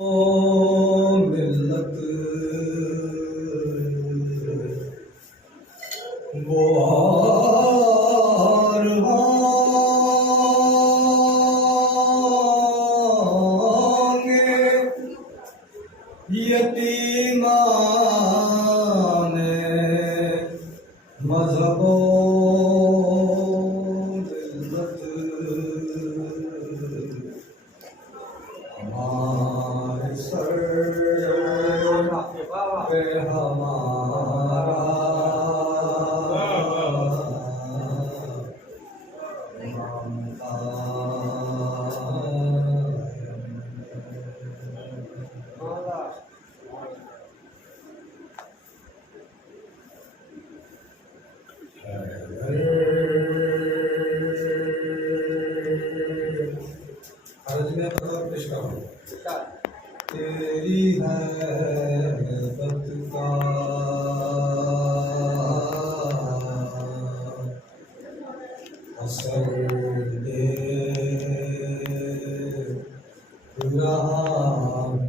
ملت گوہر ہوں گے یتیمان مذہب و ملت ہمارے سر پہ ہمارا تیری ہے بت کا اثر دیکھ رہا ہوں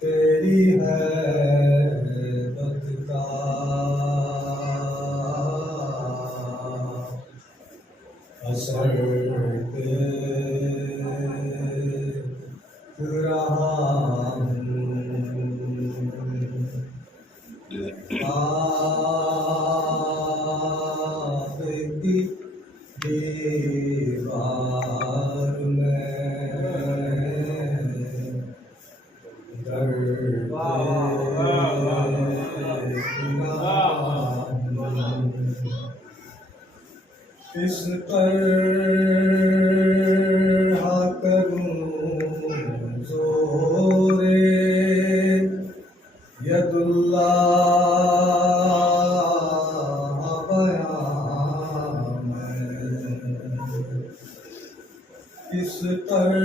تیری ہے بت کا اثر دیکھ رہا ہوں آپ کی دیوار میں درد اس طرح کروں زور ید اللہ بیان میں اس طرح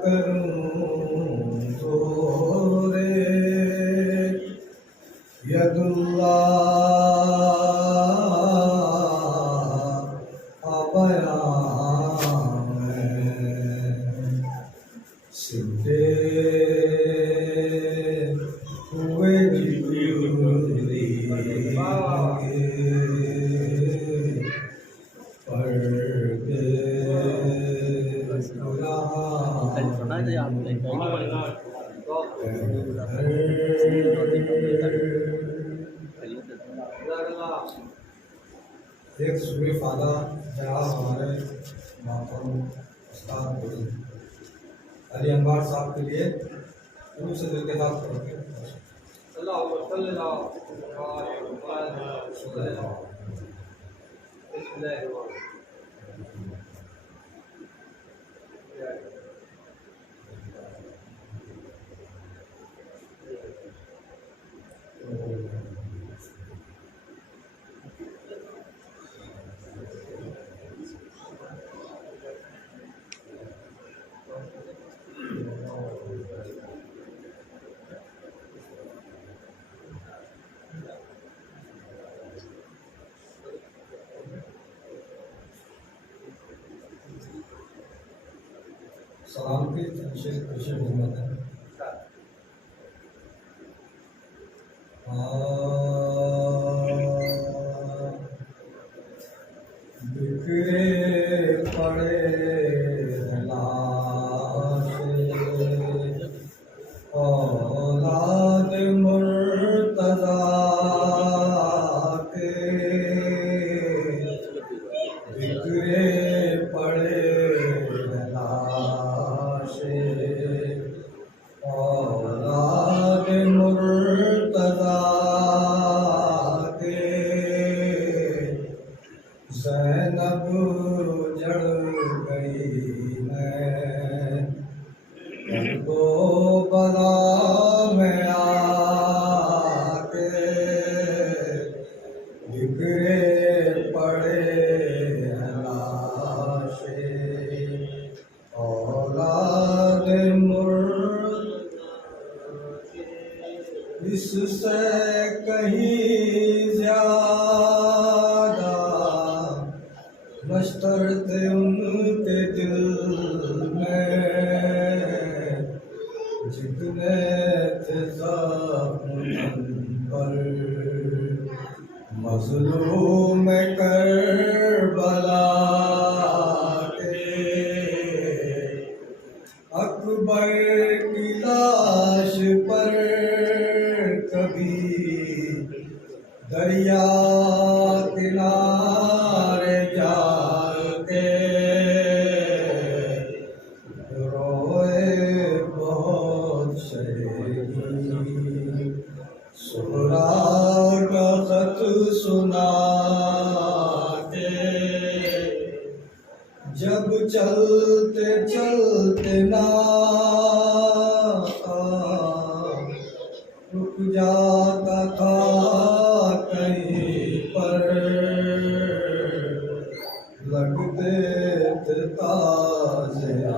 کروں زور ید اللہ سدھے ہوئے جبریل پردے ایک سوری فادہ جہاں ہمارے محترم استاد علی انوار صاحب کے لیے ان سے دل کے ساتھ پڑھ کے سلام کی خدمت ہے بکھرے پڑے لاش اولاد مرتضیٰ کے بکھرے پڑے اولاد مرتضیٰ کے زینب جڑ گئی ہے کرب و بلا میں آ کے بکھرے پڑے لاشیں اولاد اس سے کہیں زیادہ مشتر تھے ان کے دل میں، جتنے تھے زخم پر مظلوم کربلا کے۔ اکبر کی لاش پر کبھی دریا کنارے جا کے روئے بہت شہید، سہرا کا خط سنا کے۔ جب چلتے چلتے ناقا رک جاتا تھا کہیں پر، لگتے تھے تازیانے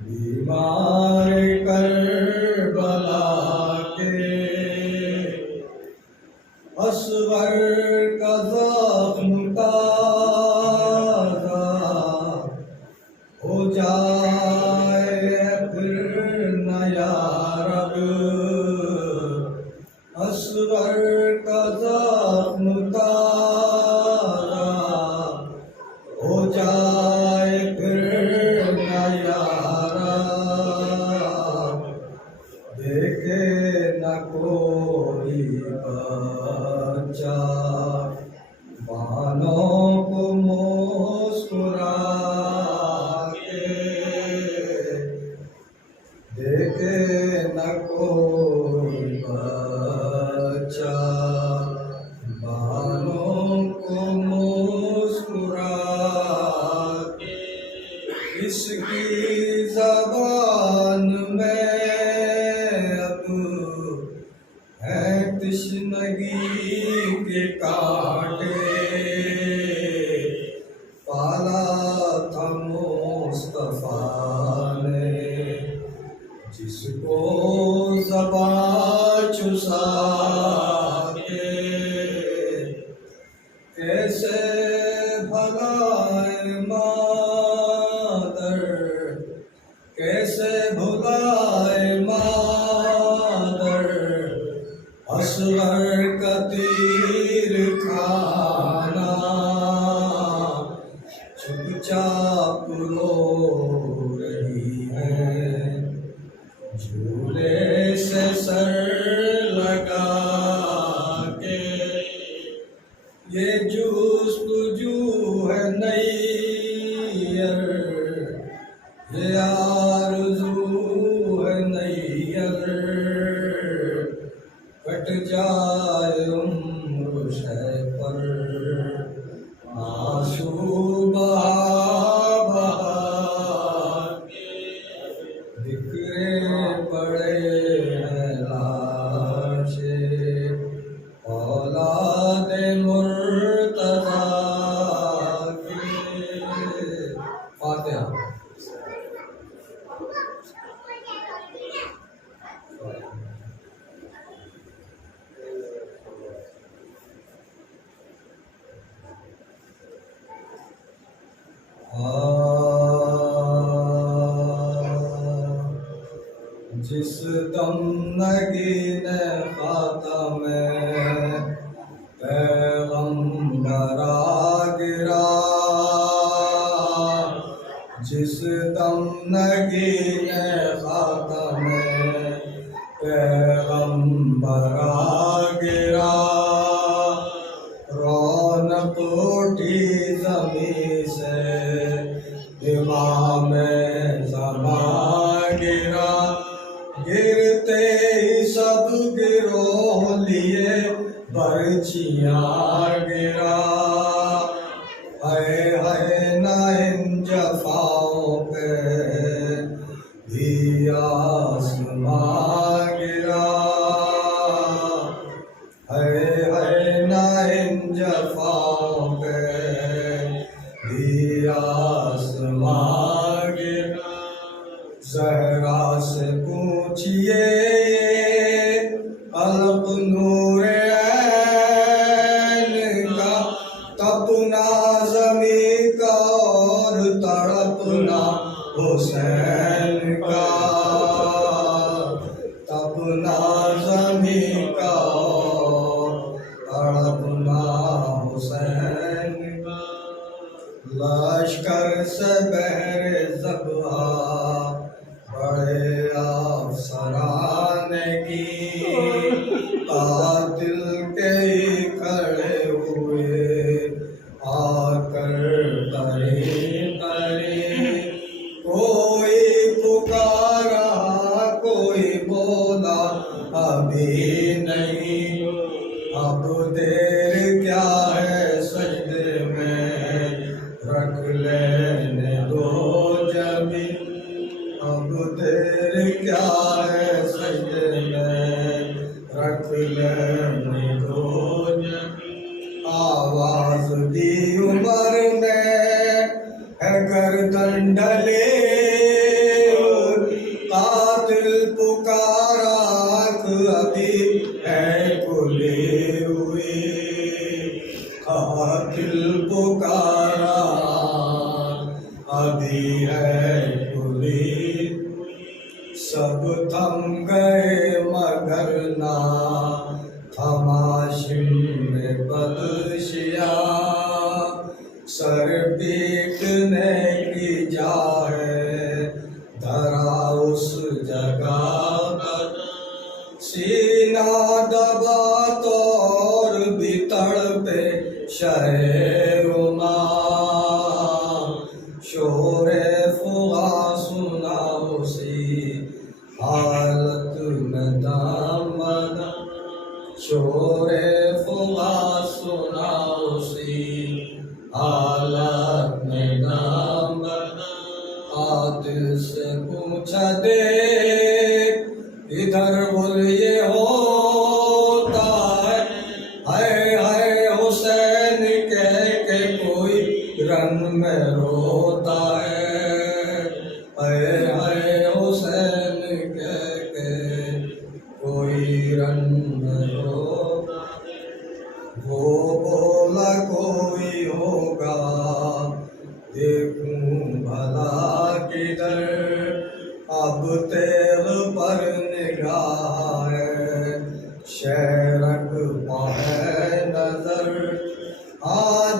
بیمار کربلا کے۔ اصغر کا زخم تازہ ہو جائے پھر نہ یا رب، اصغر کا زخم تازہ ہو جائے پھر نہ یا رب، دیکھے نہ کوئی بچہ بہنوں کو مسکرا کے، دیکھے نہ کوئی بچہ بہنوں کو مسکرا کے۔ اس کی زبان میں اب ہے تشنگی کے کانٹے، پالا تھا مصطفیٰ نے جس کو زبان چسا کے۔ کیسے بھلائے مادر، کیسے بھلائے مادر، اصغر کا تیر کھانا، چپ چاپ رو رہی ہے جھولے سے سر لگا کے۔ یہ جستجو ہے نیر، یہ آرزو ہے نیر، کٹ جائے عمر شہ پر آنسو بہا بہا کے۔ بکھرے پڑے ہیں لاشیں اولاد مرتضیٰ کے۔ فاتحہ۔ جس دم نگین خاتم پیغمبر گرا، جس دم نگین خاتم پیغمبر گرا، رونق اٹھی زمین سے امام زمان گرا، گرتے ہی سب گروہ لیے برچیاں گرا، ہے نہ ان جفاؤں پہ بھی آسمان گرا، ہے نہ ان جفاؤں پہ بھی آسمان گرا۔ زہرا سے پوچھئے تڑپنا زمیں کا تڑپنا حسین کا لشکر سے بہر ذبح بڑے افسران کی قاتل کے کھڑے ہوئے آ کر قریب قریب کوئی پکارا کوئی بولا ابھی نہیں اب دیر کیا ہے سجدے میں رکھ لینے دو جبیں اب دیر کیا ہے سجدے میں رکھ لینے دو جبیں آواز دی عمر نے ہے گردن ڈھلے قاتل پکارا ابھی ہے کھلی ہوئی قاتل پکارا ابھی ہے کھلی سب تھم گئے مگر نہ تھما شم بدشیا سر پیٹنے کی جا ہے دھرا اس جگہ پر سینہ دبا تو اور بھی تڑپے شہرما شور فغا سنا اسی حالت میں دامن شور فغا سنا اسی حالت میں دامن قاتل سے پوچھا دے ادھر بول یہ ہوتا ہے حسین کہہ کے کوئی رن میں روتا ہے حسین کہہ کے کوئی رن میں روتا ہے وہ بولا کوئی ہوگا دیکھوں بھلا کدھر اب تیغ پر نگاہ ہے شیرک پائے نظر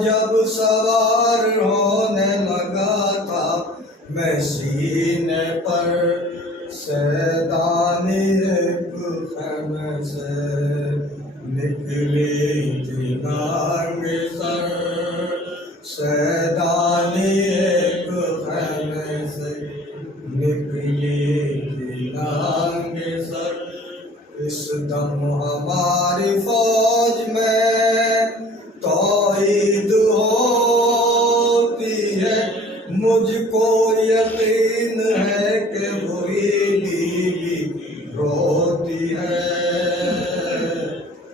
جب سوار ہونے لگا تھا میں سینے پر سیدانی ایک خیمے سے نکلی تھی نانگ سر سیدانی ایک خیمے سے نکلی تھی نانگ سر اس دم ہماری فوج میں توحید ہوتی ہے مجھ کو یقین ہے کہ وہی بیوی روتی ہے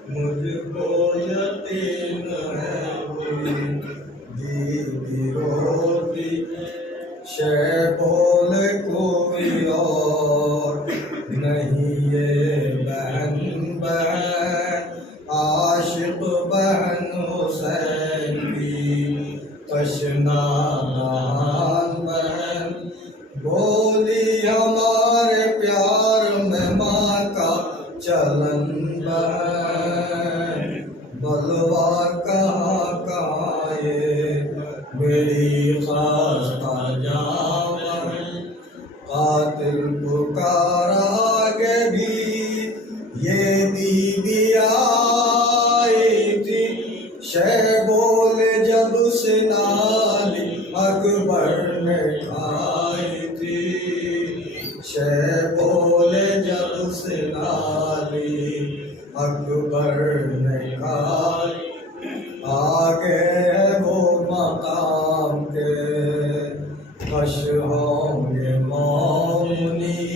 مجھ کو یقین ہے وہی بیوی روتی ہے شے بولے کوئی اور نہیں یہ بہن بہن عاشق بہن حسین کی تشنا نہان بہن بولی ہمارے پیار میں ماں کا چلن بہن بلوا کہاں کہاں یہ میری خواستہ جاں قاتل پکارا آگے بھی یہ بیوی آئی تھی شے بولے جب سنالی اکبر نے کھائی تھی شے بولے جب سنالی اکبر نے کھائی آگے ہے وہ مقام کے خوش ہوں گے مومنی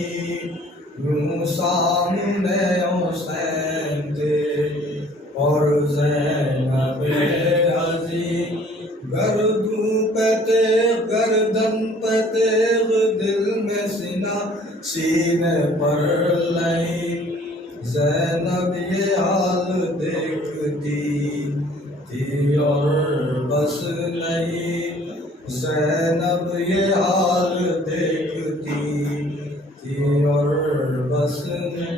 یوں سامنے حسین تھے اور زینب عزیز گردوں پہ تیغ گردن پہ تیغ دل میں سینے پر لئی زینب یہ حال دیکھتی تھی اور بس نہیں زینب یہ حال دیکھتی تھی اور بس نہیں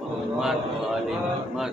محمد وآل محمد.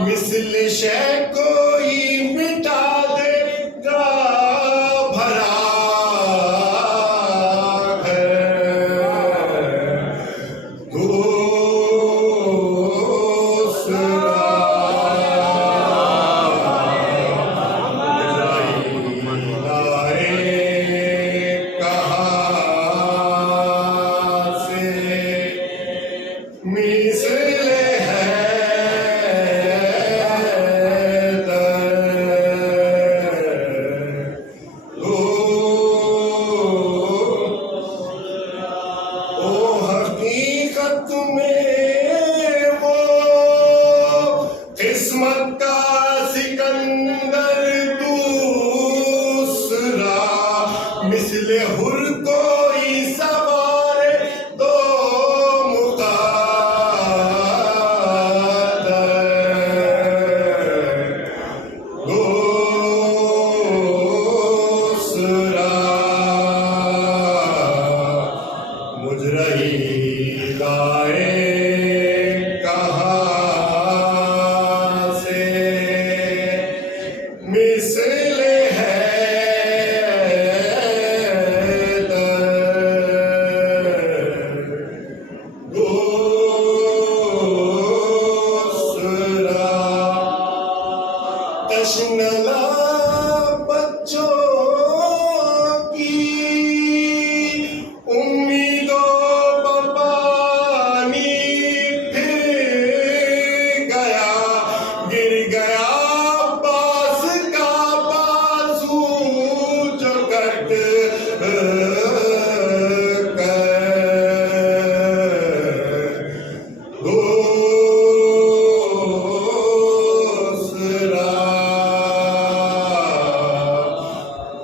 مثل شے کوئی مٹا دے گا بھرا قسمت کا سکندر دوسرا مثل حر کوئی سوار دو مقدر دوسرا مجھ رہی لائے مثل ہے دوسرا تشنلا بچوں کی امیدوں پر پانی پھر گیا گر گیا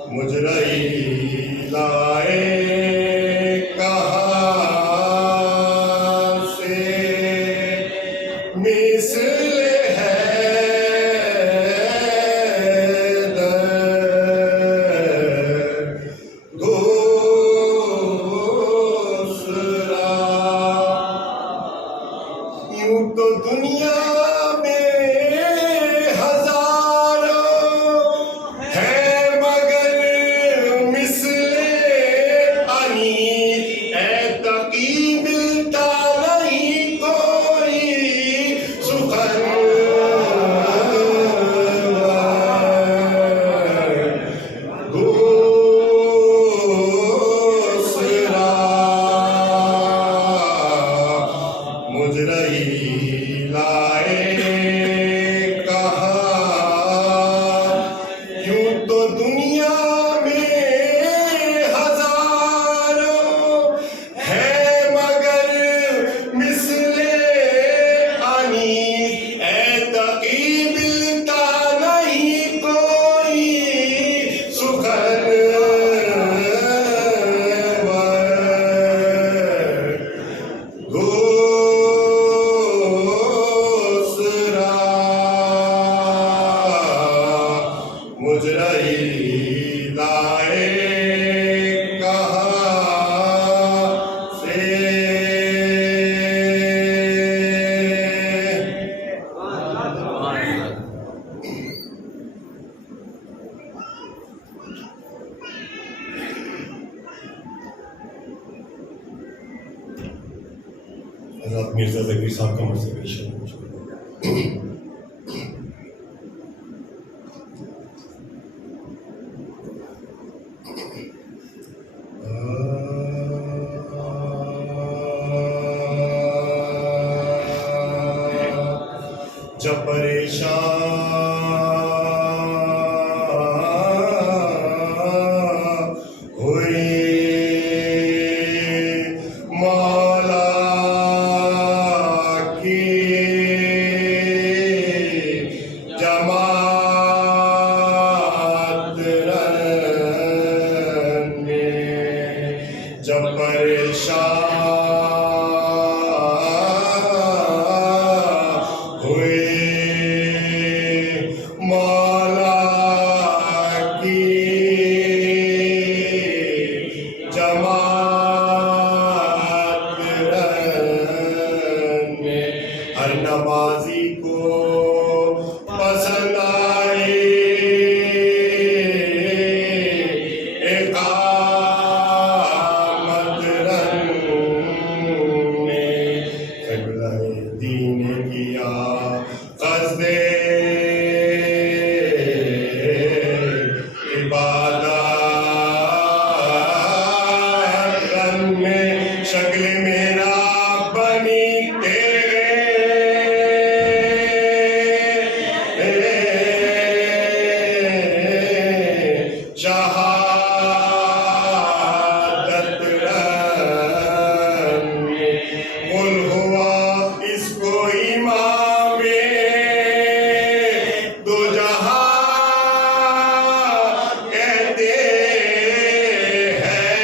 مجھ رہی لائے کہاں سے مثل ہے دوسرا یوں تو دنیا مجھ رہی لائے کہاں یوں تو دنیا میں ہزاروں ہے مگر مثل انیس اے تقی ملتا نہیں کوئی سخن مجھ رہی لائے کہاں سے حضرت مرزا ذکیر صاحب کا مرضی پیش جب پریشان ہوئے مولا کی جماعت رہنے جب پریشان ہوئے قصدِ عبادت رن میں شکل میرا بنی شہادت رن قل ہوا اس کو امام دو جہاں کہتے ہیں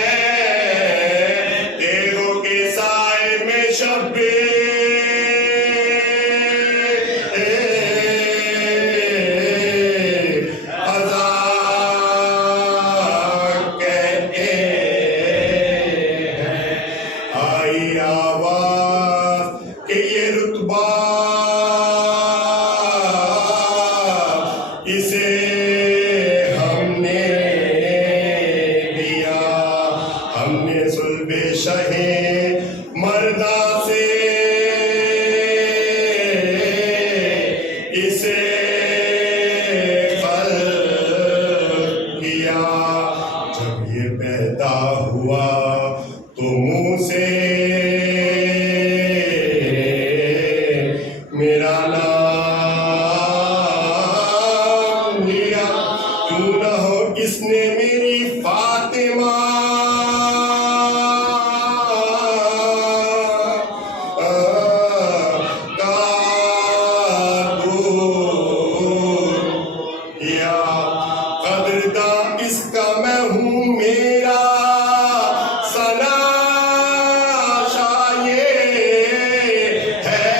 تیروں کے سائے میں شب آئی آواز کہ یہ رتبہ اسے ہم نے دیا، ہم نے صلب شہ مردہ سے اسے خلق کیا۔ جب یہ پیدا ہوا تو منہ سے میرا نام لیا، کیوں نہ ہو اس نے میری فاطمہ کا دودھ یا قدرداں اس کا میں ہوں، میرا ثنا شایع ہے،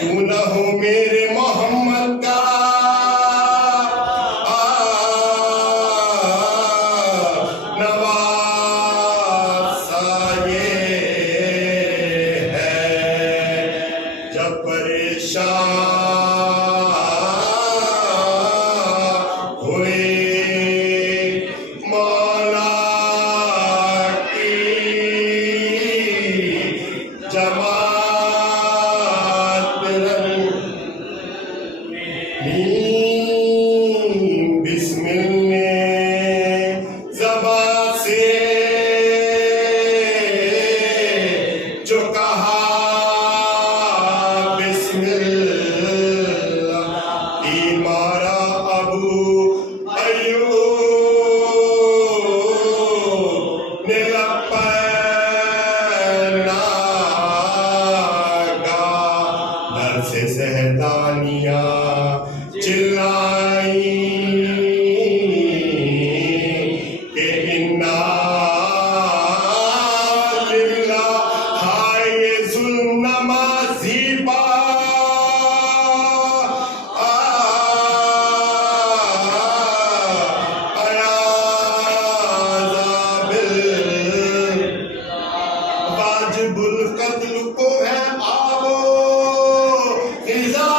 کیوں نہ ہو میرے محمد کا نواسا یہ ہے۔ جب پریشان ہوئے مولا کی جماعت رنگین بسم اللہ زبان سے جو کہا بسم اللہ، تیر مارا ابو ایوب نے لپینا گا، در سے سہتانیاں چلائیں کہ انا للہ، ہائے ظلم نمازی پا واجب القتل کو ہے آب و غذا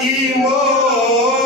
کی موت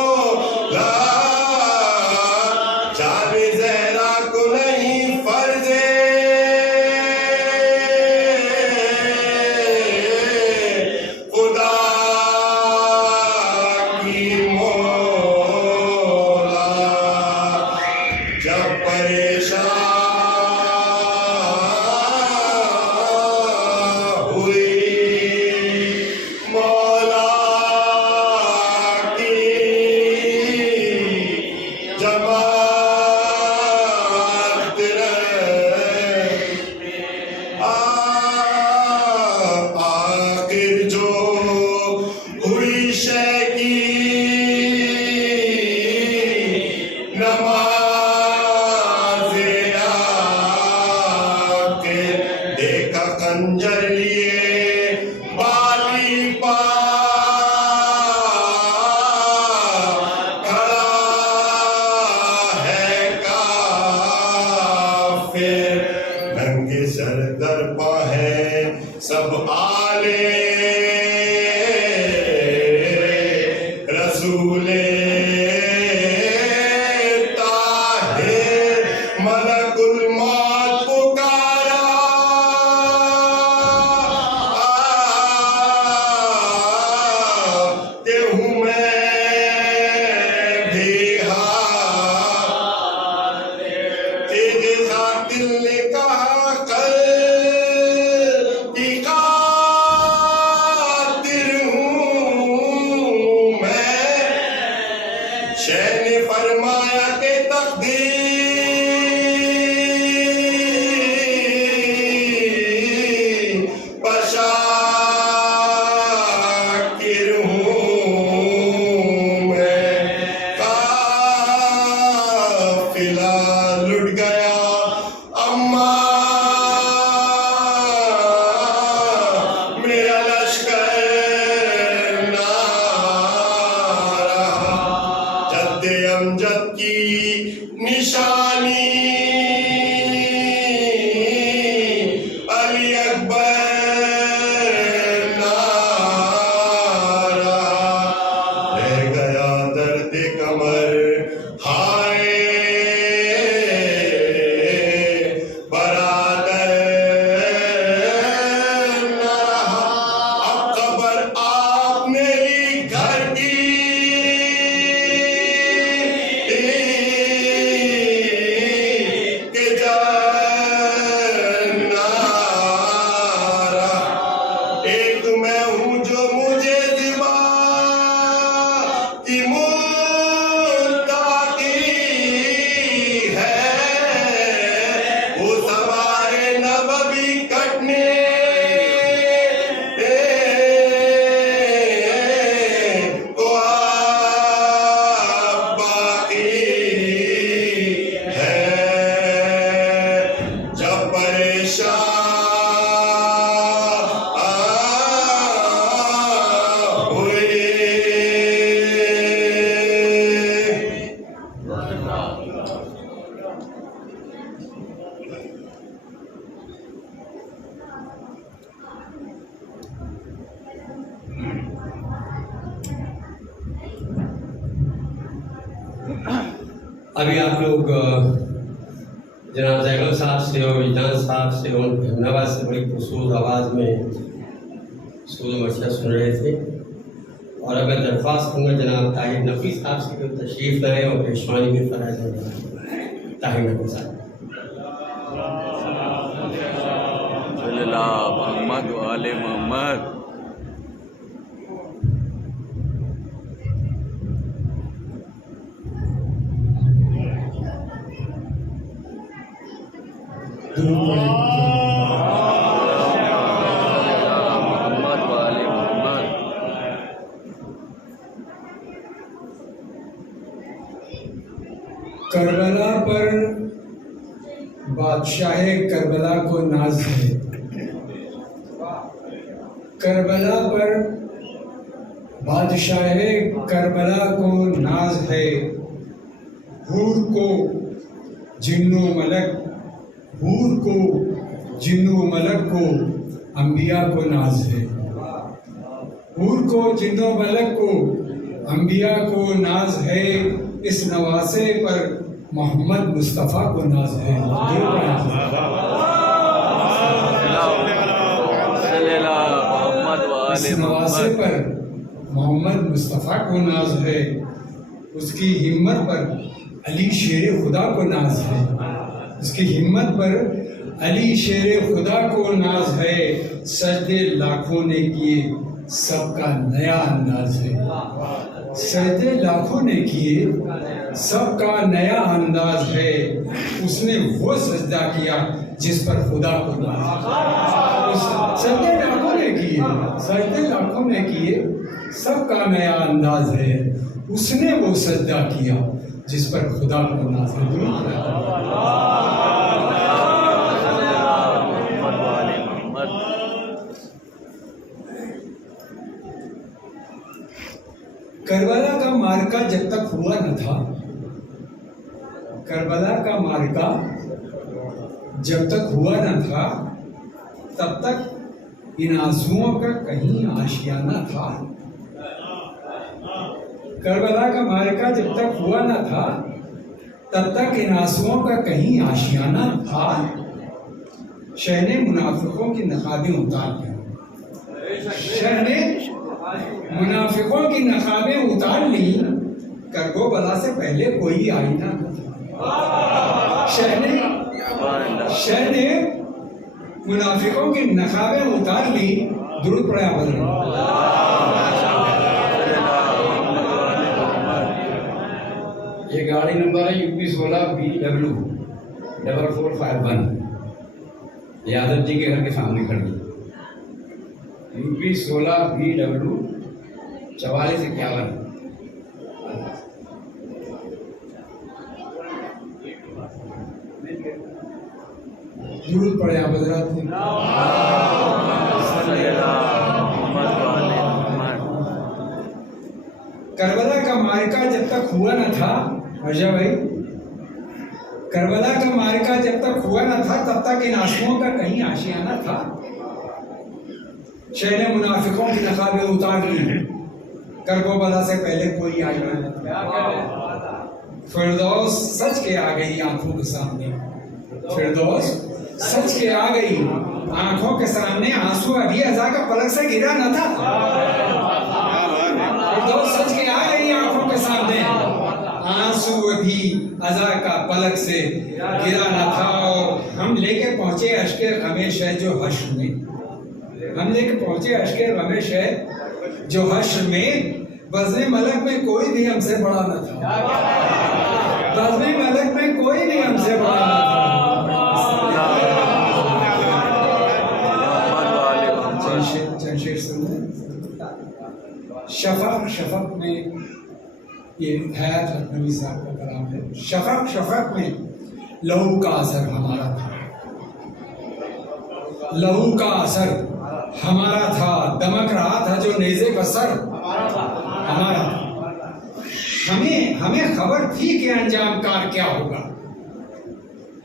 ابھی آپ لوگ جناب زیغل صاحب سے اور وجدان صاحب سے اور احمدآباد سے بڑی خوبصورت آواز میں سود مرشد سن رہے تھے، اور اب میں درخواست کروں گا جناب طاہر نقوی صاحب سے کہ تشریف لائیں اور پیشوانی بھی فرائض ہیں۔ طاہر نقوی صاحب۔ صلی اللہ محمد و آل محمد۔ محمد و آل محمد۔ کربلا پر بادشاہ کربلا کو ناز ہے، کربلا پر بادشاہ کربلا کو ناز ہے، حور کو جن و ملک، حور کو جن و ملک کو انبیاء کو ناز ہے، حور کو جن و ملک کو انبیاء کو ناز ہے، اس نواسے پر محمد مصطفیٰ کو ناز ہے۔ اس نواسے پر محمد مصطفیٰ کو ناز ہے، اس کی ہمت پر علی شیر خدا کو ناز ہے، اس کی ہمت پر علی شیر خدا کو ناز ہے، سجدے لاکھوں نے کیے سب کا نیا انداز ہے، سجدے لاکھوں نے کیے سب کا نیا انداز ہے، اس نے وہ سجدہ کیا جس پر خدا کو ناز ہے، سجدے لاکھوں نے کیے، سجدے لاکھوں نے کیے سب کا نیا انداز ہے، اس نے وہ سجدہ کیا جس پر خدا کو ناز ہے۔ کربلا کا معرکہ جب تک ہوا نہ تھا، کربلا کا معرکہ جب تک ہوا نہ تھا تب تک ان آنسوؤں کا کہیں آشیانہ تھا، کربلا کا معرکہ جب تک ہوا نہ تھا تب تک ان آنسوؤں کا کہیں آشیانہ تھا، شہ نے منافقوں کی نقابیں اتار لی، شہ نے منافقوں کی نقابیں اتار لی، کربو بلا سے پہلے کوئی آئینہ نہ تھا، شہ نے منافقوں کی نقابیں اتار لی۔ درود پڑھے آپ حضرات۔ یہ گاڑی نمبر ہے UP 16 BW 4451، یادو جی کے گھر کے سامنے کھڑی ہے، UP 16 BW 4451۔ درود پڑھے آپ حضرات۔ کربلا کا معرکہ جب تک ہوا نہ تھا، مرجا بھائی، کربلا کا معرکہ جب تک ہوا نہ تھا تب تک ان آنسوؤں کا کہیں آشیانہ تھا، شہ نے منافقوں کی نقابیں اتار لی، کربو بلا سے پہلے کوئی آئینہ نہ تھا، فردوس سچ کے آ گئی آنکھوں کے سامنے، فردوس سچ کے آ گئی آنکھوں کے سامنے، آنسو ابھی عزا کا پلک سے گرا نہ تھا، فردوس سچ کے آ گئی آنکھوں کے سامنے، آنسو ابھی عزا کا پلک سے گرا نہ تھا، اور ہم لے کے پہنچے اشک غمش ہے جو حشر میں، ہم لے کے پہنچے اشک غمش ہے جو حشر میں، بزم ملک میں کوئی بھی ہم سے بڑا نہ تھا، بزم ملک میں کوئی بھی ہم سے بڑا نہ تھا۔ شفق شفق میں، یہ حیات لکھنوی صاحب کا کلام ہے، شفق شفق میں لہو کا اثر ہمارا تھا، لہو کا اثر ہمارا تھا، دمک رہا تھا جو نیزے کا سر ہمارا تھا، ہمیں خبر تھی کہ انجام کار کیا ہوگا،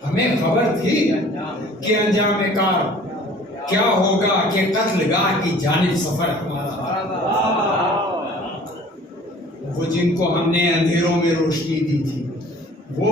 ہمیں خبر تھی کہ انجام کار کیا ہوگا، کہ قتل گاہ کی جانب سفر ہمارا تھا، وہ جن کو ہم نے اندھیروں میں روشنی دی تھی، وہ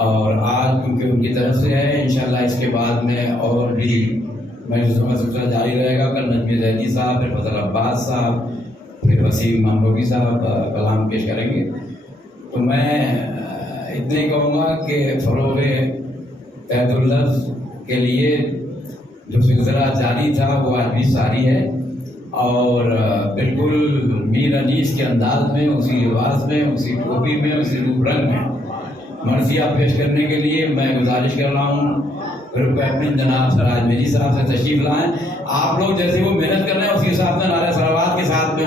اور آج کیونکہ ان کی طرف سے ہے، انشاءاللہ اس کے بعد میں اور بھی مجلسوں کا سلسلہ جاری رہے گا. کل نجمی زیدی صاحب، پھر فضل عباس صاحب، پھر وسیم ماملوکی صاحب کلام پیش کریں گے. تو میں اتنے ہی کہوں گا کہ فروغ قید اللفظ کے لیے جو سلسلہ جاری تھا وہ آج بھی ساری ہے، اور بالکل میر انیس کے انداز میں، اسی رواج میں، اسی ٹوپی میں، اسی روپ رنگ میں مرثیہ پیش کرنے کے لیے میں گزارش کر رہا ہوں گروپ کیپٹن جناب سراج میری صاحب سے تشریف لائیں. آپ لوگ جیسے وہ محنت کر رہے ہیں اسی حساب سے نعرہ صلوات کے ساتھ میں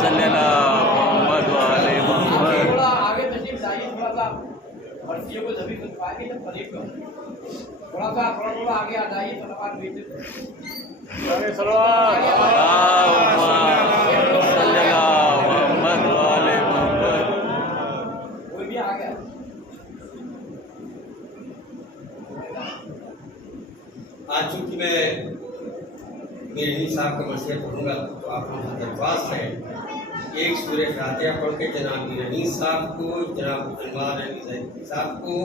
صلی اللہ محمد والے محمد. تھوڑا آگے تشریف لائیے، تھوڑا سا مرثیوں کو جبھی کچھ پائے گی جب قریب میں تھوڑا آگے آ جائیے. صلوات بھیجتے صلی اللہ محمد والے محمد. کوئی بھی آ گیا. آج چونکہ میں میرے نی صاحب کا مرثیہ پڑھوں گا تو آپ لوگوں سے درخواست ہے ایک سورہ فاتحہ پڑھ کے جناب میر انیس صاحب کو، جناب انوار علی زیدی صاحب کو،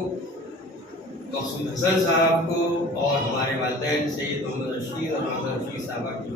مقصود حسن صاحب کو، اور ہمارے والدین سید محمد رشید اور محمد رشید صاحبہ کی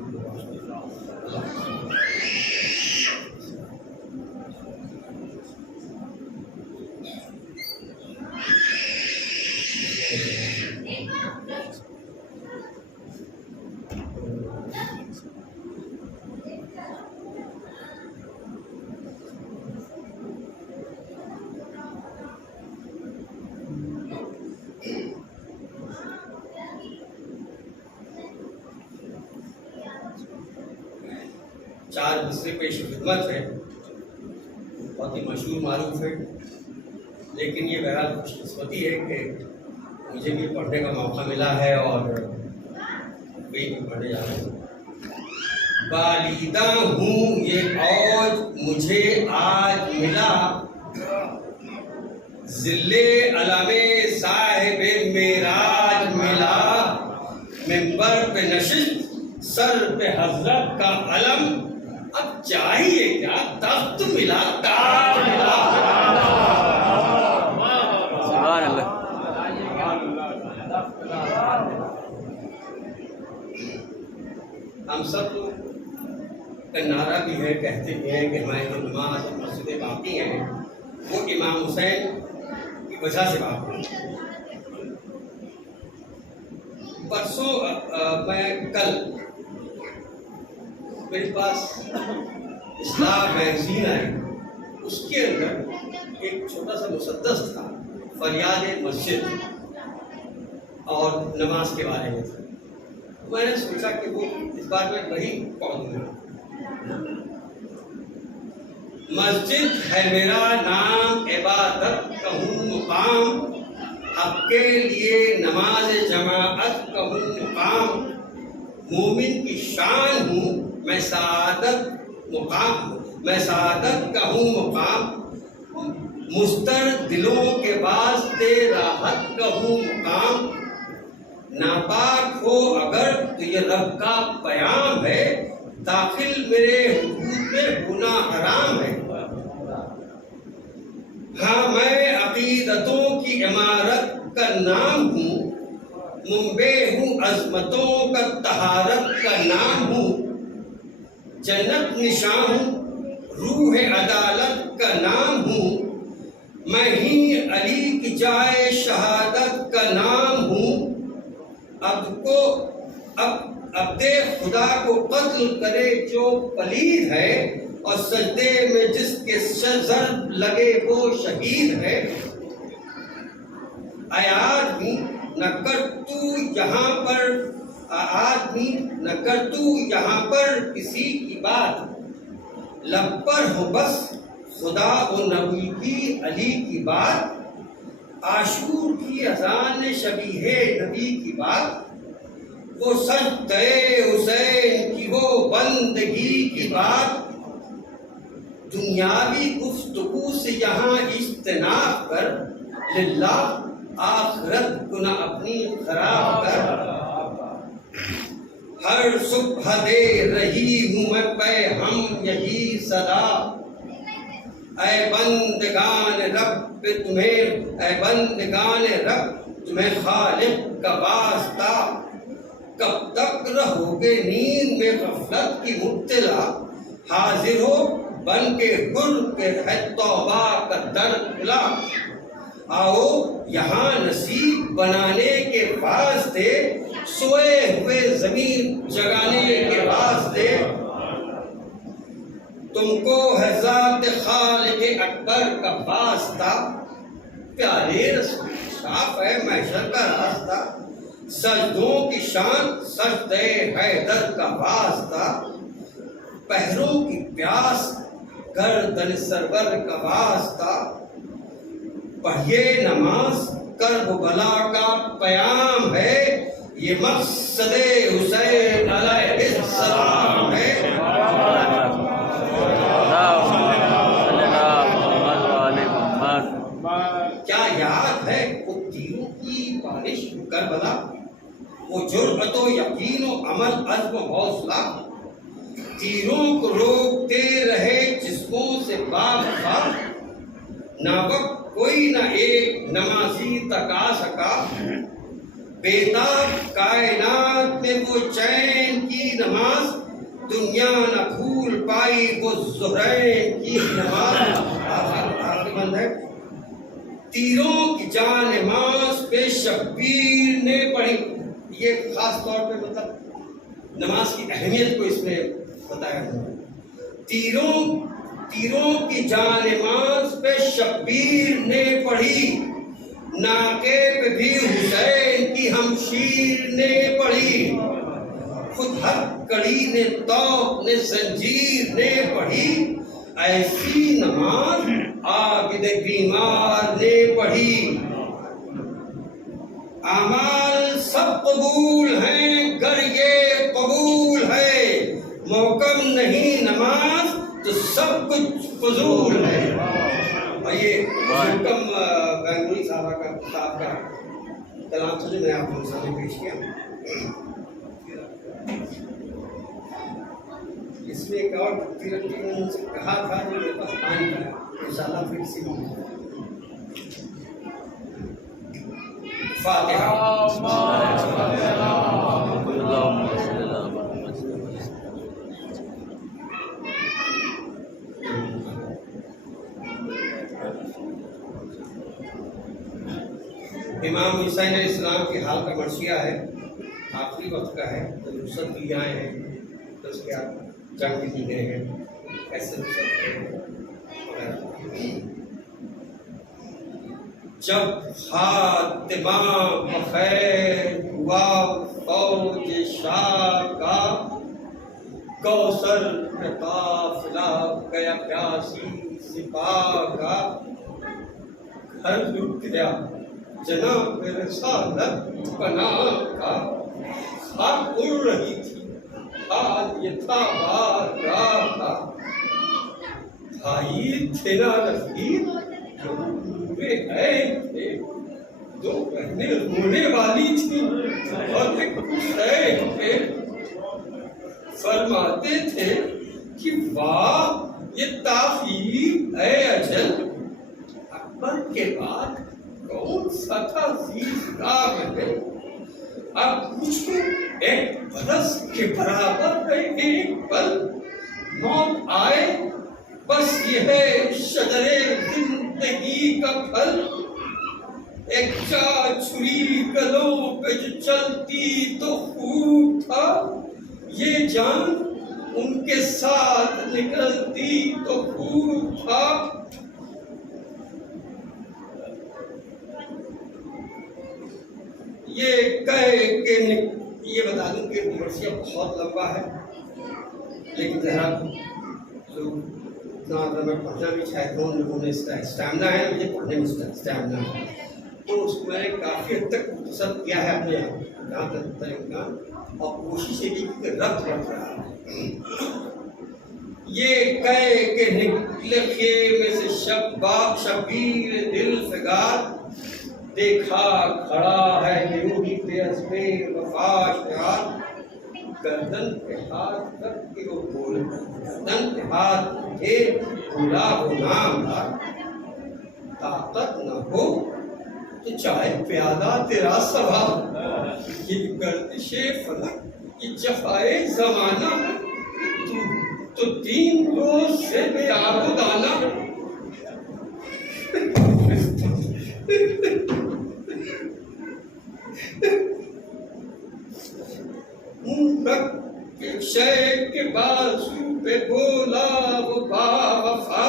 چار مصرے پیش خدمت ہے، بہت ہی مشہور معروف ہے، لیکن یہ بہرحال خوش قسمتی ہے کہ مجھے بھی پڑھنے کا موقع ملا ہے اور بھی پڑھنے جا رہا ہوں. بالیدہ ہوں یہ اوج مجھے آج ملا، ذل علم صاحب معراج ملا، منبر پہ نشست سر پہ حضرت کا علم، اب چاہیے کیا تخت ملا تاج ملا. سبحان اللہ. ہم سب کا نعرہ بھی ہے، کہتے بھی ہیں کہ ہماری جو نماز اور مسجدیں باقی ہیں وہ امام حسین کی وجہ سے باقی ہیں. پرسوں کل میرے پاس اسلام میگزین آئی، اس کے اندر ایک چھوٹا سا مسدس تھا، فریاد مسجد اور نماز کے بارے میں تھا. میں نے سوچا کہ وہ اس بار میں وہی پڑھوں گا. مسجد ہے میرا نام، عبادت کا ہوں مقام، حق کے لیے نماز جماعت کا ہوں مقام، مومن کی شان ہوں میں سعادت مقام، میں سعادت کا ہوں مقام، مستر دلوں کے واسطے راحت کا ہوں مقام، ناپاک ہو اگر تو یہ رب کا پیام ہے، داخل میرے حدود میں ہونا حرام ہے. ہاں میں عقیدتوں کی عمارت کا نام ہوں، منبع ہوں عظمتوں کا طہارت کا نام ہوں، جنت نشاں ہوں روح عدالت کا نام ہوں، میں ہی علی کی جائے شہادت کا نام ہوں. عبد خدا کو قتل کرے جو پلید ہے، اور سجدے میں جس کے ضرب لگے وہ شہید ہے. اے آدمی نہ کر تو یہاں پر، آدمی نہ کر تو یہاں پر کسی کی بات، لب پر ہو بس خدا و نبی کی علی کی بات، عاشور کی اذان شبیہ نبی کی بات، وہ سجدہ حسین کی وہ بندگی کی بات، دنیاوی گفتگو سے یہاں اجتناب کر، للہ آخرت کو نہ اپنی خراب کر۔ ہر صبح دے رہی ہوں میں پہ ہم یہی صدا، اے بندگان رب تمہیں، اے بندگان رب تمہیں خالق کا واسطہ، کب تک رہو گے نیند میں غفلت کی مبتلا، حاضر ہو بن کے حر کے ہے توبہ کا در کھلا، آؤ یہاں نصیب بنانے کے واسطے، سوئے ہوئے زمین جگانے کے واسطے، تم کو ہے ذات خالق اکبر کا واسطہ، پیارے رسول صاف ہے محشر کا راستہ، سجدوں کی شان سجدہ حیدر کا واسطہ، پہروں کی پیاس گردن سرور کا واسطہ، پڑھیے نماز کربلا کا پیام ہے، یہ مقصد حسین علیہ السلام ہے۔ کیا یاد ہے وہ تیروں کی بارش کربلا، وہ جرأت و یقین و عمل عزم و حوصلہ، تیروں کو روکتے رہے جسموں سے باوفا، نہ وقت کوئی نہ ایک نمازی تکا سکا، بیدار کائنات میں وہ چین کی نماز، دنیا نہ بھول پائی وہ زہرین کی نماز۔ آخر بند ہے، تیروں کی جان نماز پہ شبیر نے پڑھی، یہ خاص طور پہ مطلب نماز کی اہمیت کو اس میں بتایا گیا۔ تیروں کی جان نماز پہ شبیر نے پڑھی، ناکے پہ بھی حسین کی ہمشیر نے پڑھی، خود ہر کڑی نے توق نے زنجیر نے پڑھی، ایسی نماز عابد بیمار نے پڑھی۔ اعمال سب قبول ہیں گر یہ قبول ہے، محکم نہیں نماز تو سب کچھ فضول ہے۔ اور یہ محکم گنگوئی صاحب کا کلام سنے میں آپ کو سامنے پیش کیا۔ اس میں ایک اور تیرتی نے مجھ سے کہا تھا جو میرے پاس آ نہیں پایا، انشاءاللہ پھر اسی موقع فاتحہ۔ امام حسین علیہ السلام کے حال کا مرثیہ ہے، آخری وقت کا ہے، تو رخصت دی آئے ہیں، تو اس کے بعد جنگ بھی دی گئے ہیں، ایسے رخصت جب خاتمہ بخیر ہوا فوج شاہ کا، کوثر میں قافلہ گیا پیاسی سپاہ کا، گھر لٹ گیا جناب رسالت پناہ کا، خاک اڑ رہی تھی حال یہ تھا بارگاہ کا، بھائی تھے نا رفیق جو پورے ہیں تھے، دو بہنیں رونے والی تھیں اور ایک حسین تھے، فرماتے تھے کہ واہ یہ تاخیر اے اجل، اکبر کے بعد کون سا تھا زیستگاہ میں، اب مجھ کو ایک برس کے برابر ہے ایک پل، موت آئے بس یہ ہے شجر زندگی کا پھل، ایک چھری گلوں پہ جو چلتی تو خوب تھا، یہ جان ان کے ساتھ نکلتی تو خوب تھا، یہ کہہ کے یہ بتا دوں کہ مرثیہ بہت لمبا ہے، لیکن ذرا اتنا اگر میں پڑھنا بھی چاہتا ہوں، لیکن اسٹیمنا ہے مجھے پڑھنے میں اسٹیمنا ہے، تو اس کو میں نے کافی حد تک مختصر کیا ہے اپنے جہاں تک طریقہ، اور کوشش یہ کی کہ ربط بڑھ رہا ہے۔ یہ کہے کہ نکل خیمے سے شبیر دل فگار، دیکھا کھڑا ہے یوں ہی بے عزمِ وفا شعار، گردن پہ ہاتھ رکھ کے وہ بول، گردن پہ ہاتھ رکھے بولا وہ نام دار، طاقت نہ ہو تو چاہے پیادہ تیرا سوال، یہ گردش فلک یہ جفائے زمانہ، تو 3 روز سے بے آب و دانہ، ایک شے کے بازو پہ بولا وہ با وفا،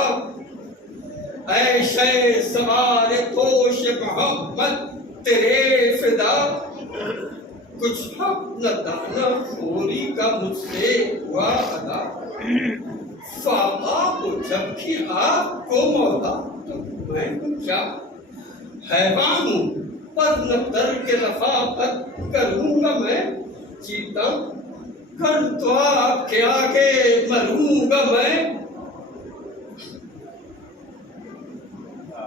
اے شے سوار توش محمد تیرے فدا، کچھ حق نہ دانا خوری کا مجھ سے ہوا ادا، فاقہ کو جب بھی آپ کو مولا تو میں کیا حیوان ہوں پر نہ ترک رفاقت کروں گا میں، چیتا کر تو آپ کے آگے مروں گا میں،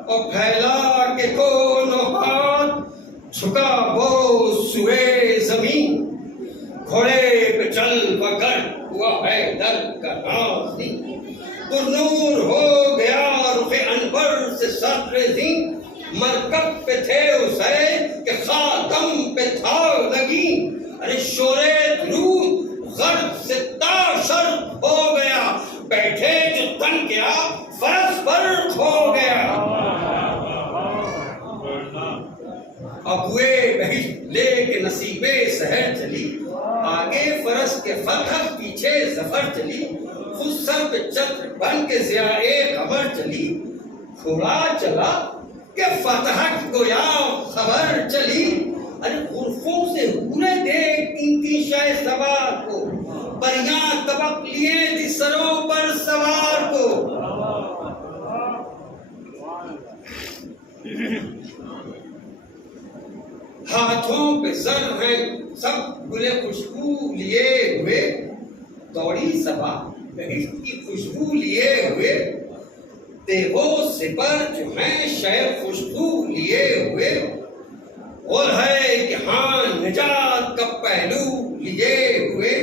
اور پھیلا کے دونوں ہاتھ جھکا وہ سوئے زمین، گھوڑے پہ چل پکڑ ہوا ہے در کا نازی، پرنور ہو گیا رخ انور سے سرریزی، مرکب پہ تھے اسے کہ خاتم پہ تھا لگی، ارے شورے درود غرب سے تاشر ہو گیا، بیٹھے جو تن گیا فرس پر کھو گیا، ابوئے بہشت لے کے نصیبے سحر چلی، آگے فرس کے فلک پیچھے ظفر چلی، خود سر پہ چتر بن کے ضیائے قمر چلی، گھوڑا چلا کہ فتح کی گویا خبر چلی، ارے غرفوں سے حورے دیکھتی تھی شہ سوار کو، پریاں طبق لیے تھی سروں پر سوار کو، ہاتھوں پہ زر ہیں سب گلے خوشبو لیے ہوئے، دوڑی صبا بہشت کی خوشبو لیے ہوئے، دیو سپر جو ہیں شہ خوشبو لیے ہوئے، اور ہے کہ ہاں نجات کا پہلو لیے ہوئے،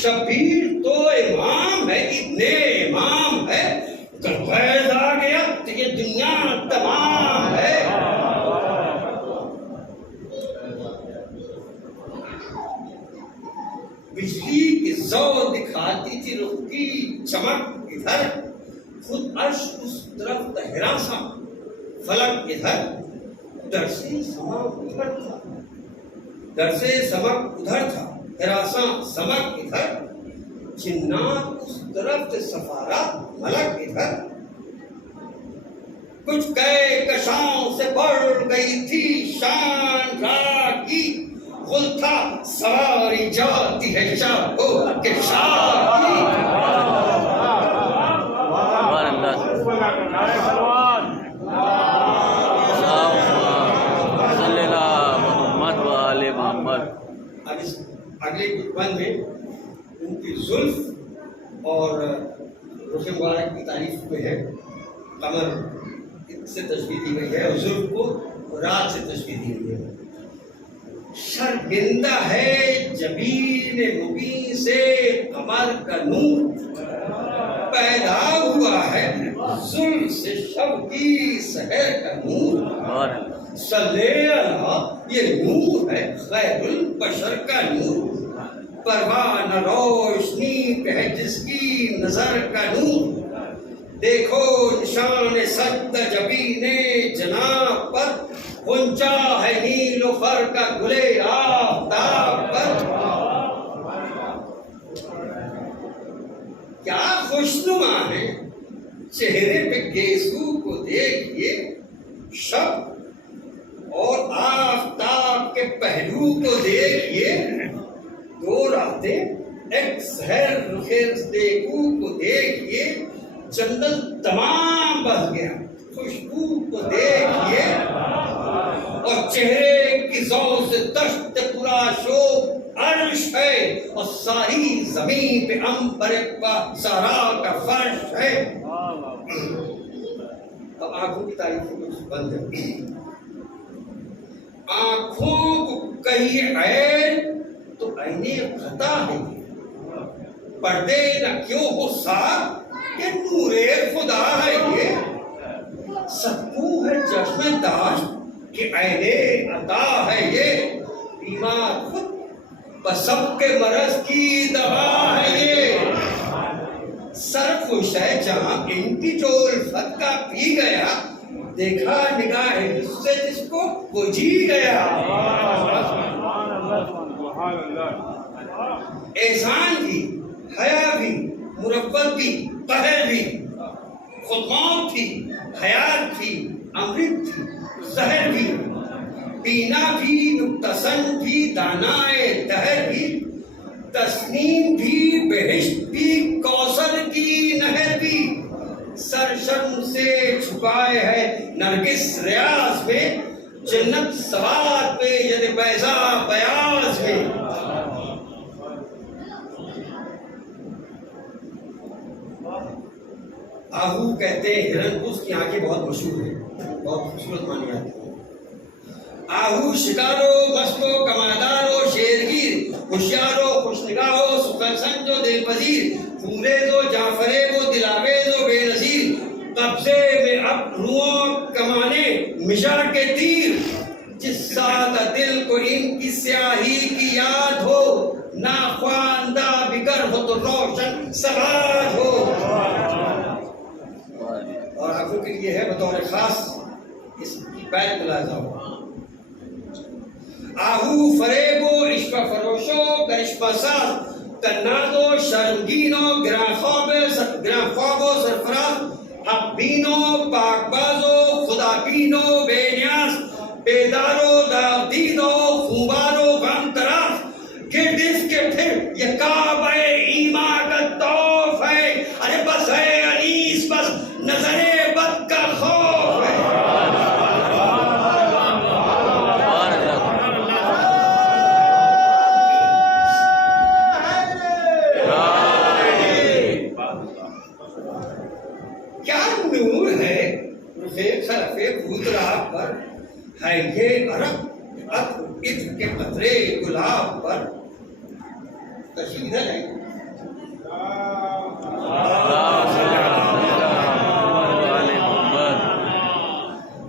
شبیر تو امام ہے ابن امام ہے، کل فیض آ گیا تو یہ دنیا تمام ہے، بجلی کی زو دکھاتی تھی رخ کی چمک ادھر، خود عرش اس طرف ہراساں فلک ادھر، در سے سمک ادھر تھا، در سے سمک ادھر تھا، ہراساں سمک ادھر، جنات اس طرف سے سفارا ملک ادھر، کچھ کئے کشاں سے بڑھ گئی تھی شان راہ کی، غل تھا سواری جاتی ہے شاہ ہو کے شاہ کی، اب اس اگلے بند میں ان کی زلف اور رخ مبارک کی تعریف میں ہے، قمر سے تشبیہ دی گئی ہے اور زلف کو رات سے تشبیہ دی گئی ہے، شرمندہ ہے جبین مبین سے قمر کا نور، پیدا ہوا ہے ظلم سے شب کی سحر کا نور، صلی اللہ یہ نور ہے خیر البشر کا نور، پروان روشنی پہ ہے جس کی نظر کا نور، دیکھو نشان سد جبین جناب پر، غنچہ ہے نیل و فر کا گلے آفتاب پر، کیا خوشنما ہے چہرے پہ گیسو کو دیکھیے، شب اور آفتاب کے پہلو کو دیکھیے، دو راتیں ایک سحر رخ دیکھو کو دیکھیے، جنت تمام بس گیا، خوشبو کو دیکھیے اور چہرے کی ذوق سے دشت پورا شوق عرش ہے، اور ساری زمین پہ عنبر کا سارا کا فرش ہے۔ اب آنکھوں کی تعریف کچھ بند ہے۔ آنکھوں کو کہی عین تو عین خطا ہے، پردے نہ کیوں ہو صاف، یہ نور خدا ہے، یہ سکو ہے چشم داشت کہ عین عطا ہے، یہ بیمار خود بسب کے مرض کی دوا ہے، یہ سرخوش ہے جہاں ان کی جو الفت کا پی گیا، دیکھا نگاہ جس سے جس کو وہ جی گیا۔ احسان بھی، حیا بھی، مروت بھی، قہر بھی، خود موت بھی، حیات بھی، امرت بھی، زہر بھی، بینا بھی، نقطسن بھی، دانائے دہر بھی، تسنیم بھی، بہشت بھی، کوثر کی نہر بھی، سر شرم سے چھپائے ہے نرگس ریاض میں، جنت سواد میں، ید بیضا بیاض میں۔ آہو کہتے ہیں ہرن کو، اس کی آنکھیں بہت مشہور ہیں، بہت خوبصورت مانی جاتی ہیں۔ آہو شکارو مستو کمادارو شیرگیر، ہوشیارو خوش نگاہو سخن سنجو دل پذیر، خونریزو جعفریزو دلاویزو بے نظیر، قبضے میں اب روحوں کمانے مشا کے تیر، جس سادہ دل کو ان کی سیاہی کی یاد ہو، ناخواندہ بگر ہو تو روشن سواد ہو۔ اور آنکھوں کے لیے ہے بطور خاص اس کی بیت ملاحظہ ہو۔ آہو فریبو عشق فروشو کرشمہ ساز، تنازو شرمگینو گراں خوابو سرفراز، حق بینو پاک بازو خدا بینو بے نیاز، بیدارو داودیدو خوبارو غم تراز، گرد اس کے پھر یہ کعبہ ایمان کا طوف ہے، ارے بس ہے انیس بس نظر بد کا خوف ہے۔ کیا نور ہے خلف بودرا پر، ہے یہ عرق عطر کے قطرے گلاب پر۔ تشریح ادھر ہے۔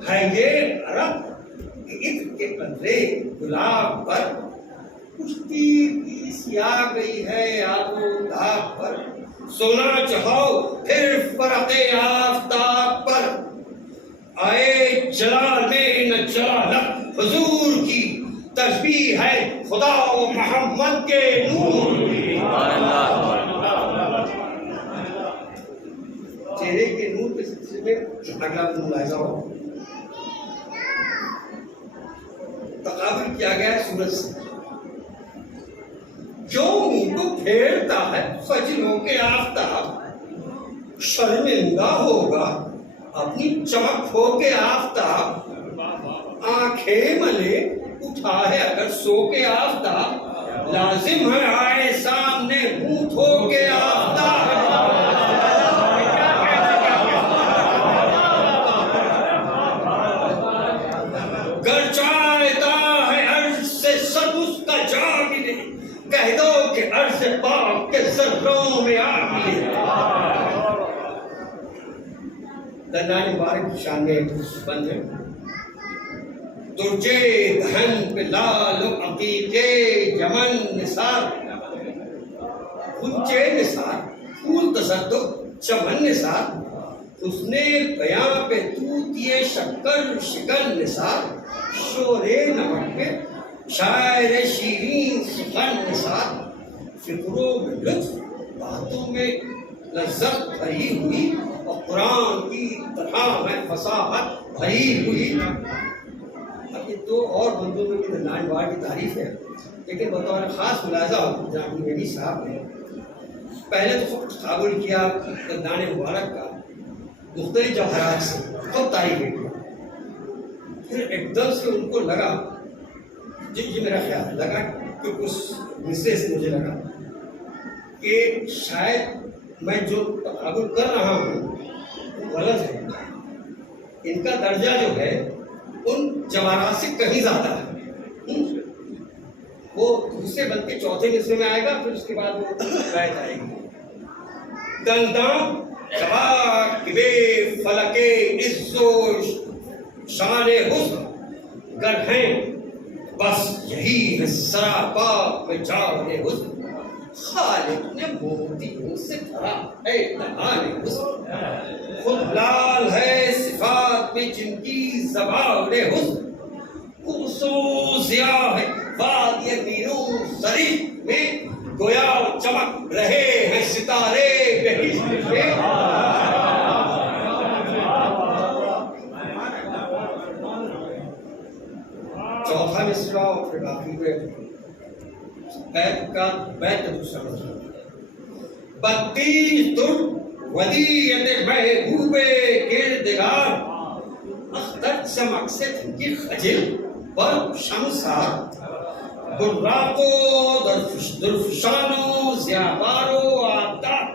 ہے یہ عرق عطر کے قطرے گلاب پر، کشتی کی سیاہ گئی ہے آب و تاب پر، سونا چاہو پھر فرق آفتاب پر، آئے جلال میں نہ جلالت حضور کی، تشبیہ ہے خدا و محمد کے نور کی۔ چہرے کے نور کے سلسلے میں اگلا ملاحظہ ہو، تقابل کیا گیا ہے سورج سے۔ جو منہ کو پھیرتا ہے فجروں کے آفتاب، شرمندہ ہوگا اپنی چمک ہو کے آفتاب، آنکھیں ملے اٹھا ہے اگر سو کے آفتاب، لازم ہے آئے سامنے منہ دھو کے آفتاب۔ گر چاہتا ہے عرض سے سب اس کا جا ملے، کہہ دو کہ عرض پاک کے ذروں میں آ ملے۔ دندان مبارک کی شان میں بند ہے۔ ترجے دہن پہ لال و عقیقے یمن نثار، گنچے نثار پھول تصدق چمن نثار، حسن بیاں پہ توتیے شکر شکن نثار، شور نمک پہ شاعر شیرین سخن نثار، فکروں میں لطف باتوں میں لذت بھری ہوئی، اور قرآن کی طرح میں فصاحت بھری ہوئی۔ اب یہ دو اور بندوں میں بھی دندان بار کی تعریف ہے، لیکن بطور خاص ملاحظہ جناب نبی صاحب نے پہلے تو خود قابل کیا دندان مبارک کا، مختلف جواہرات سے خود تعریفیں کی. پھر ایک دم سے ان کو لگا، یہ میرا خیال لگا کہ اس مصرے سے مجھے لگا کہ شاید میں جو تقابل کر رہا ہوں وہ غلط ہے. ان کا درجہ جو ہے ان جواہرات سے کہیں زیادہ ہے. وہ دوسرے بلکہ چوتھے مصرے میں آئے گا، پھر اس کے بعد وہ گائے جائے گی. گندام کواکب فلک عز و شان حسن گر ہیں، بس یہی ہے سراپا میں جاؤ حسن. خالق نے موتیوں سے بھرا ہے نہان حسن، خود لال ہے صفات میں جن کی زبان حسن. کوسوں ضیاء ہے وادی نیرو زریف میں، گویا چمک رہے ہیں ستارے بہشت میں. چوتھا مصرع اور پھر باقی ہوئے بیت کا بیت دوسرا مصرع. بتیس در ودیعت محبوب کردگار، اختر چمک سے تھی خجل پر شمسار. براق و درفشان و ضیابار و آبدار،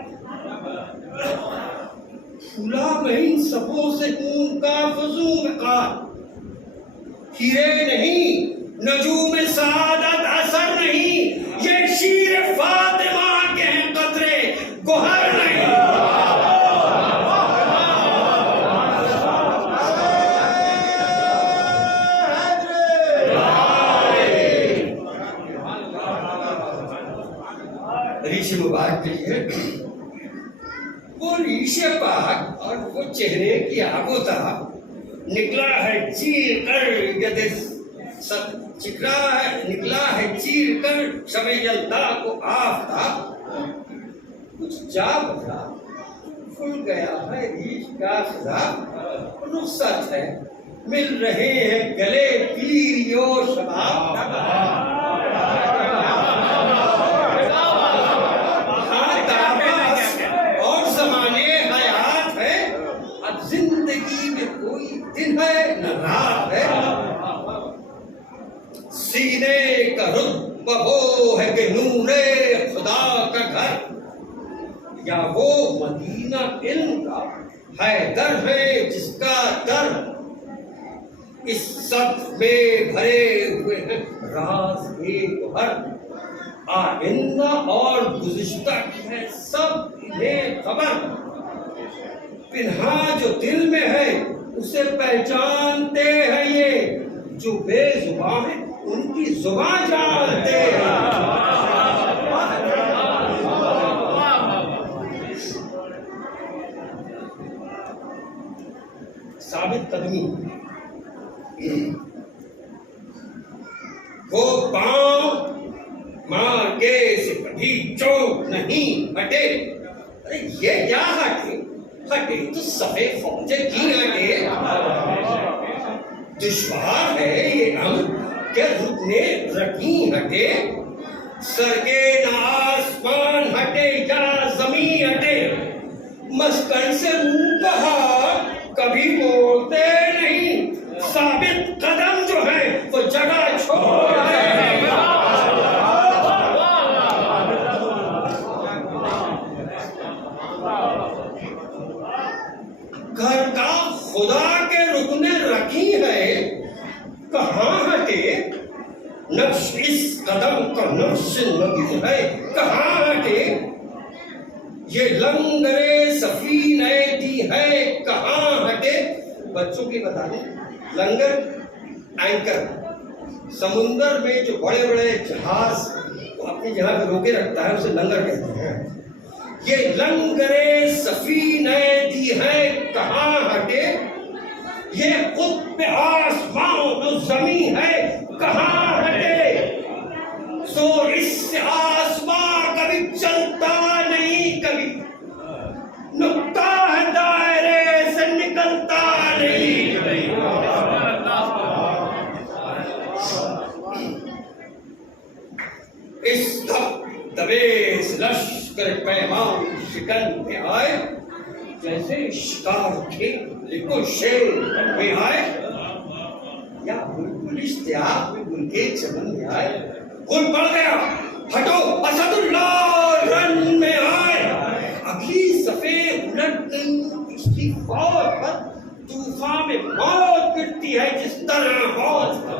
پھولا میں ان سبوں سے خون کا فضو وقار. ہیرے نہیں نجوم سعادت اثر نہیں، یہ شیر فاطمہ کے ہیں قطرے گوہر نہیں. ریش مبارک کے لیے وہ ریش پاک اور وہ چہرے کی آگوتا نکلا ہے چیر کر نکلا ہے چیر کر شب یلدا کو آفتاب. کچھ جا بدلا کھل گیا ہے ریش کا خزاب، رخصت ہے مل رہے ہیں گلے پیر و شباب. دن ہے نہ رات ہے، سینے کا رتبہ وہ ہے کہ نور خدا کا گھر، یا وہ مدینہ علم کا حیدر ہے جس کا در اس سب میں بھرے ہوئے ہیں راز ایک ہر. آئندہ اور گزشتہ کی ہے سب انہیں خبر، پنہا جو دل میں ہے اسے پہچانتے ہیں یہ، جو بے زبان ہیں ان کی زبان جانتے ہیں. ثابت قدمی، وہ پاؤں مار کے سے کبھی چوک نہیں ہٹے. ارے یہ کیا ہٹے؟ ہٹے تو صفے فوج کی ہٹے. دشوار ہے یہ امر کہ رکنے رکی ہٹے، سر کے نہ آسمان ہٹے یا زمین ہٹے. مسکن سے منہ کہا کبھی بولتے نہیں، ثابت قدم جو ہے وہ جگہ چھوڑتے ہیں. گھر کا خدا کے رکن رکھی ہے کہاں ہٹے، نقش اس قدم کا نقش نبی ہے کہاں ہٹے. یہ لنگر سفینہ دی ہے کہاں ہٹے. بچوں کی بتا دیں، لنگر اینکر، سمندر میں جو بڑے بڑے جہاز اپنی جگہ پہ روکے رکھتا ہے اسے لنگر کہتے ہیں. یہ لنگر سفینہ دی ہے کہاں ہٹے، یہ قطب آسمان و زمین ہے کہاں ہٹے. سو اس سے آسمان کبھی چلتا نہیں، کبھی نکتا ہے دائرے سے نکلتا نہیں. اس دبے لشکر پیمان شکن میں آئے، جیسے شکار کھیلنے کو شیر میں آئے یا بالکل اشتیاق میں گل کے چمن میں آئے گل پڑ گیا ہٹو اسد اللہ رن میں آئے اگلی صفحے الٹ گئی اس کی فوج پر طوفان میں موت گرتی ہے جس طرح موت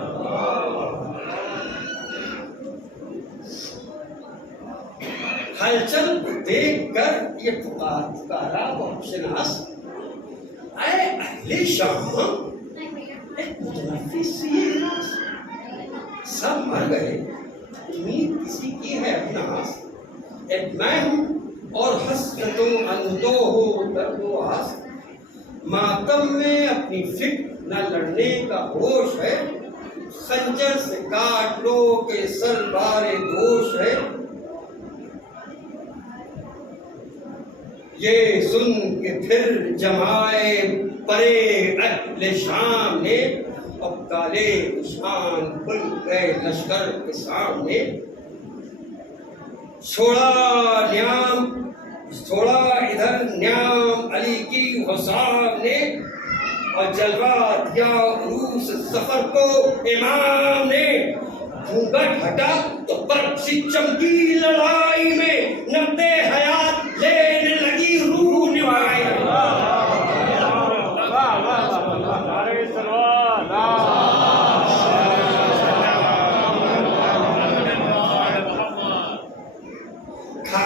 ہلچل کو دیکھ کر یہ پکارا وہ شناس اے اہل شام ایک متنفس سی سب مر گئے امید کسی کی ہے ابناس ایک میں ہوں اور حسرتوں اندو ہو درد و آس ماتم میں اپنی فکر نہ لڑنے کا ہوش ہے خنجر سے کاٹ لو کہ سر بارے دوش ہے یہ سن کے پھر جمائے پرے اہل شام نے اب کالے نشان کھل گئے لشکر کے سامنے چھوڑا ادھر نیام علی کی حسام نے اور جلوہ دیا عروس سفر کو امام نے گھونگھٹ ہٹا تو برق سی چمکی لڑائی میں نقطے حیات لینے لگی روح نوائی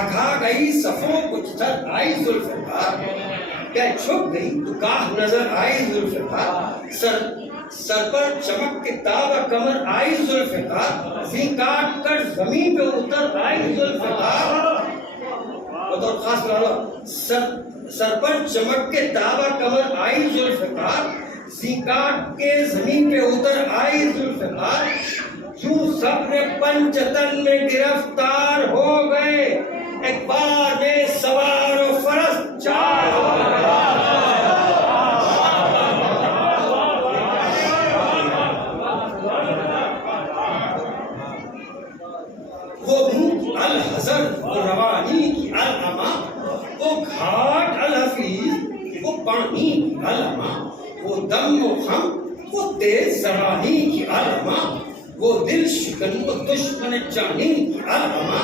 کھا گئی صفوں کو جدھر آئی ذوالفقار کیا چھپ گئی تو گاہ نظر آئی ذوالفقار سر پر چمک کے تاب کمر آئی ذوالفقار زیں کاٹ کر زمین پہ اتر آئی ذوالفقار بطور خاص بنا سر پر چمک کے تاب کمر آئی ذوالفقار زیں کاٹ کے زمین پہ اتر آئی ذوالفقار یوں صبر پنجتن میں گرفتار ہو گئے ایک بار میں سوار و فرس چار ہو گئے وہ منہ الحضر وہ روانی کی علامہ وہ گھاٹ الحفیظ وہ پانی کی علامہ وہ دم و خم وہ تیز زبانی کی علامہ وہ دل شکن وہ دشمن جانی کی علامہ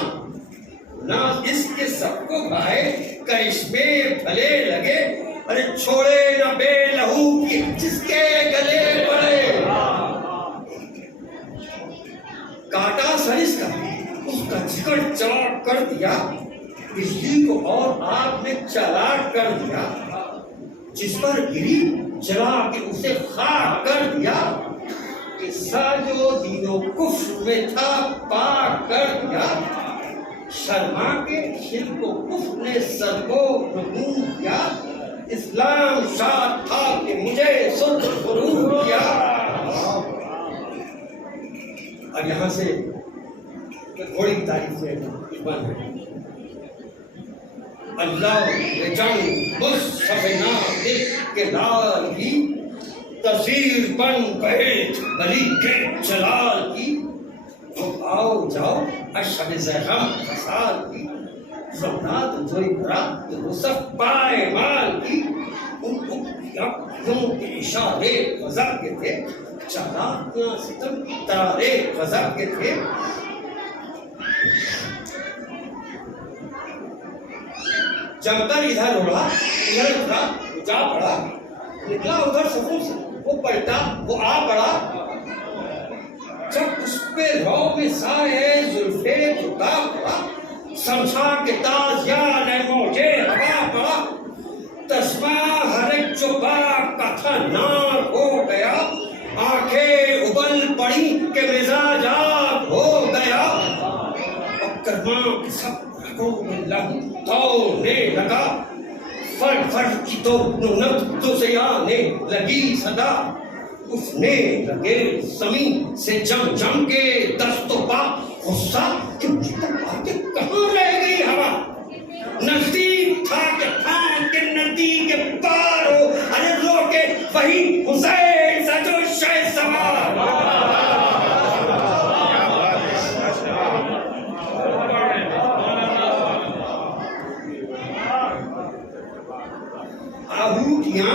نہ اس کے سب کو گائے کرشمے بھلے لگے ارے چھوڑے نہ بے لہو کی جس کے گلے پڑے کاٹا سر اس کا جگر چلاک کر دیا بجلی کو اور آگ میں چلاک کر دیا جس پر گری جلا کے اسے خاک کر دیا قصہ جو دین و کفر میں تھا پاک کر دیا شرما کے شرک و کفر نے سر کو رکون کیا اسلام شاد تھا کہ مجھے سرخ غرور کیا اور یہاں سے گھوڑی کی تاریخ سے بند ہے اللہ جنگ مصحف ناطق کے لال کی تصویر بن گئے علی کے جلال کی وہ آؤ جاؤ اشب زہرم خسال کی زمنات جوئی برات رسف پائے مال کی ان اکیوں کے اشارے غضب کے تھے چالاکیاں ستم ترارے غضب کے تھے جب تک ادھر اڑا ادھر اٹھا جا پڑا نکلا ادھر سفر سے وہ پلٹا وہ آ پڑا جب اس پہ رو میں سائے زلفے جھکا پڑا سمجھا کہ تازیان ہے موجے ہوا پڑا تسمہ ہر ایک چوبا کا تھا نار ہو گیا آنکھیں ابل پڑی کہ مزاج آب ہو گیا اب کرما کے سب رگوں میں لہو دوڑنے لگا فرد فرد کی تو نقطوں سے آنے لگی صدا اٹھنے لگے زمین سے جم جم کے دست و پا غصہ کہ مجھ تک آگے کہاں رہ گئی ہوا نزدیک تھا کہ تھان کے ندی کے پار ہو ارے رو کے وہی حسین سا جو شہ سوار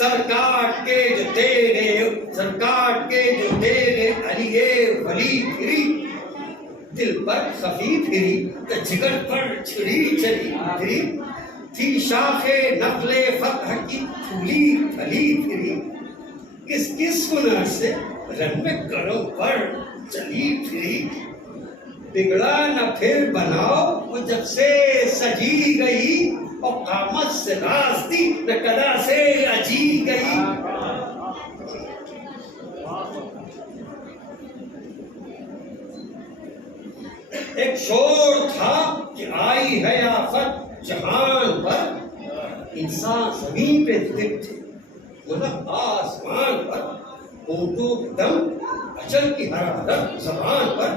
سرکار کے جو تیرے علی ولی پھری، دل پر خفی پھری تو جگر پر چھری چلی پھری، تھی شاخ نقل فتح کی پھولی پھلی پھری، کس کس ہنر سے رن میں کروں پر چلی پھری، بگڑا نہ پھر بناؤ وہ جب سے سجی گئی، اور قامت سے راستی نہ کدا سے اجی گئی۔ ایک شور تھا کہ آئی ہے آفت جہان پر، انسان زمین پہ دکھ تھے مطلب آسمان پر، اونٹوں کے دم اجل کی حرارت زبان پر،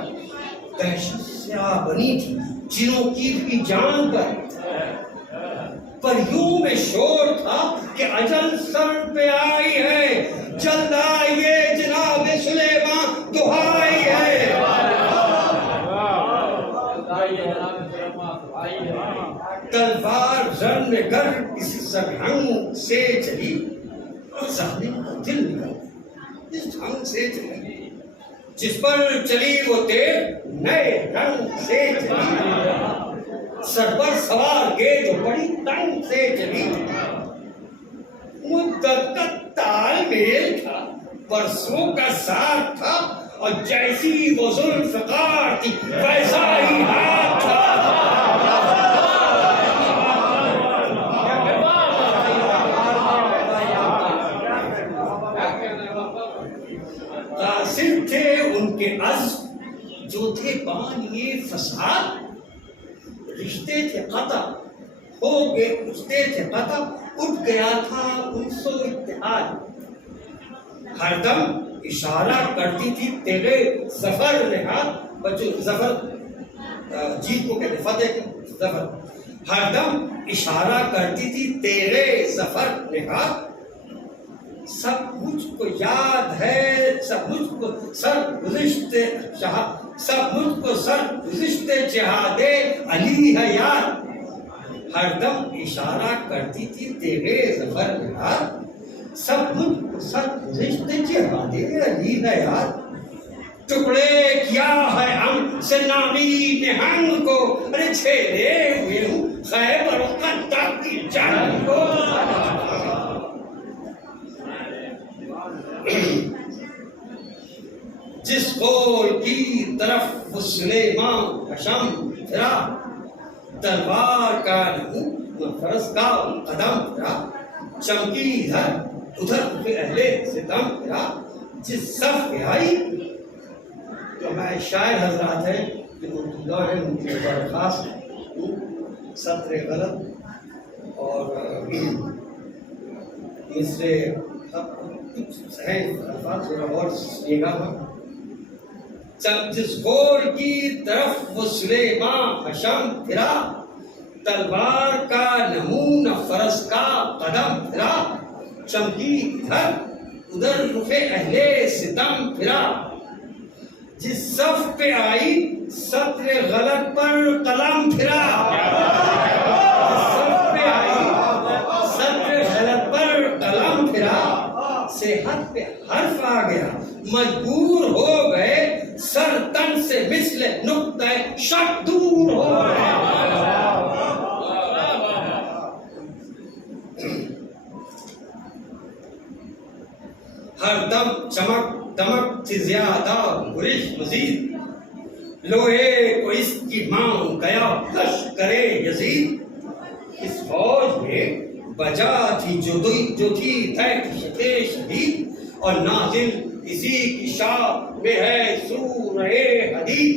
دہشت سیاہ بنی تھی جنوں کی بھی جان پر، پریوں میں شور تھا کہ اجل سر پہ آئی ہے، جلد آئیے جناب سلیمان دہائی ہے۔ تلوار رن میں گر کسی سرہنگ سے چلی، ظالم کا دل نکل اس ڈھنگ سے چلی، جس پر چلی وہ تیر نئے رنگ سے چلی، سر پر سوار کے جو بڑی تنگ سے چلی، مدت کا تال میل تھا، برسوں کا ساتھ تھا، اور جیسی وہ ذوالفقار تھی ویسا ہی ہاتھ تھا۔ قاصد تھے ان کے عزم جو تھے بانی فساد، رشتے تھے قطع ہو گئے، رشتے تھے قطع اٹھ گیا تھا انس و اتحاد، ہر دم اشارہ کرتی تھی تیرے ظفر نہاد، بچوں ظفر جیت کو کہتے فتح کے ظفر، ہر دم اشارہ کرتی تھی تیرے ظفر نہاد، سب مجھ کو یاد ہے، سب مجھ کو سر گزشتے جہاد علی ہے یاد، ہر دم اشارہ کرتی تھی تیرے ظفر نہاد، سب مجھ کو سر گزشتے جہاد علی ہے یاد، ٹکڑے کیا ہے ہم سے نامی نہنگ کو، ارے چھیڑے ہوئے ہوں خیبر و خندق کی جنگ کو۔ جس قول کی طرف وہ سلیمان حشم پھرا، تلوار کا نمو فرس کا قدم پھرا، چمکی ادھر پہ اہل ستم پھرا، جس صف پہ آئی، جو ہمارے شاعر حضرات ہیں جو موجودہ ہیں ان کی درخواست سطر غلط اور مصرے الفاظ تھوڑا اور سنیے گا۔ جس غور کی طرف وہ سلیمان حشم پھرا، تلوار کا نمون فرس کا قدم پھرا، چمکی ادھر رخ اہل ستم پھرا، جس صف پہ آئی سطر غلط پر قلم پھرا، جس صف پہ آئی سطر غلط پر قلم پھرا، صحت پہ حرف آ گیا مجبور ہو گئے، سر تن سے مثل نقطہ شک دور ہو گئے۔ ہر دم چمک دمک سے زیادہ گرش مزید، لوہے کو اس کی مانگ گیا لشکر یزید، اس فوج میں بجا تھی جو تھی دہشت شدید، اور نازل اسی کی شاہ میں ہے سورہ حدید،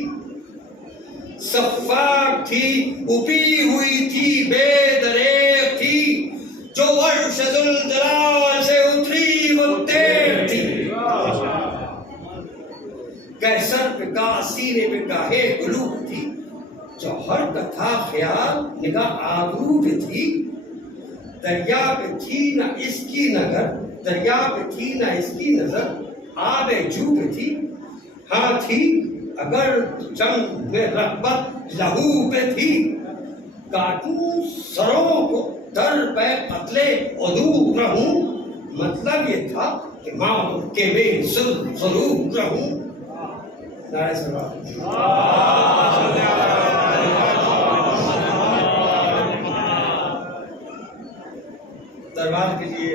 صفاق تھی اپی ہوئی تھی بے دریغ تھی، جو عرش ذوالجلال سے اتری وہ تیر تھی، کہ سر پہ کا سینے پہ گاہے قلوب تھی، جوہر کا تھا خیال نگاہ آبرو پہ تھی، دریا پہ تھی نہ اس کی نظر، دریا پہ تھی نہ اس کی نظر، آب جو پہ تھی، ہاں تھی اگر جنگ میں رغبت لہو پہ تھی، کاٹوں سروں کو در پہ قتل عدو رہوں، مطلب یہ تھا کہ ماں کے میں ضرور رہوں. نعرہ سلام. دربار کے لیے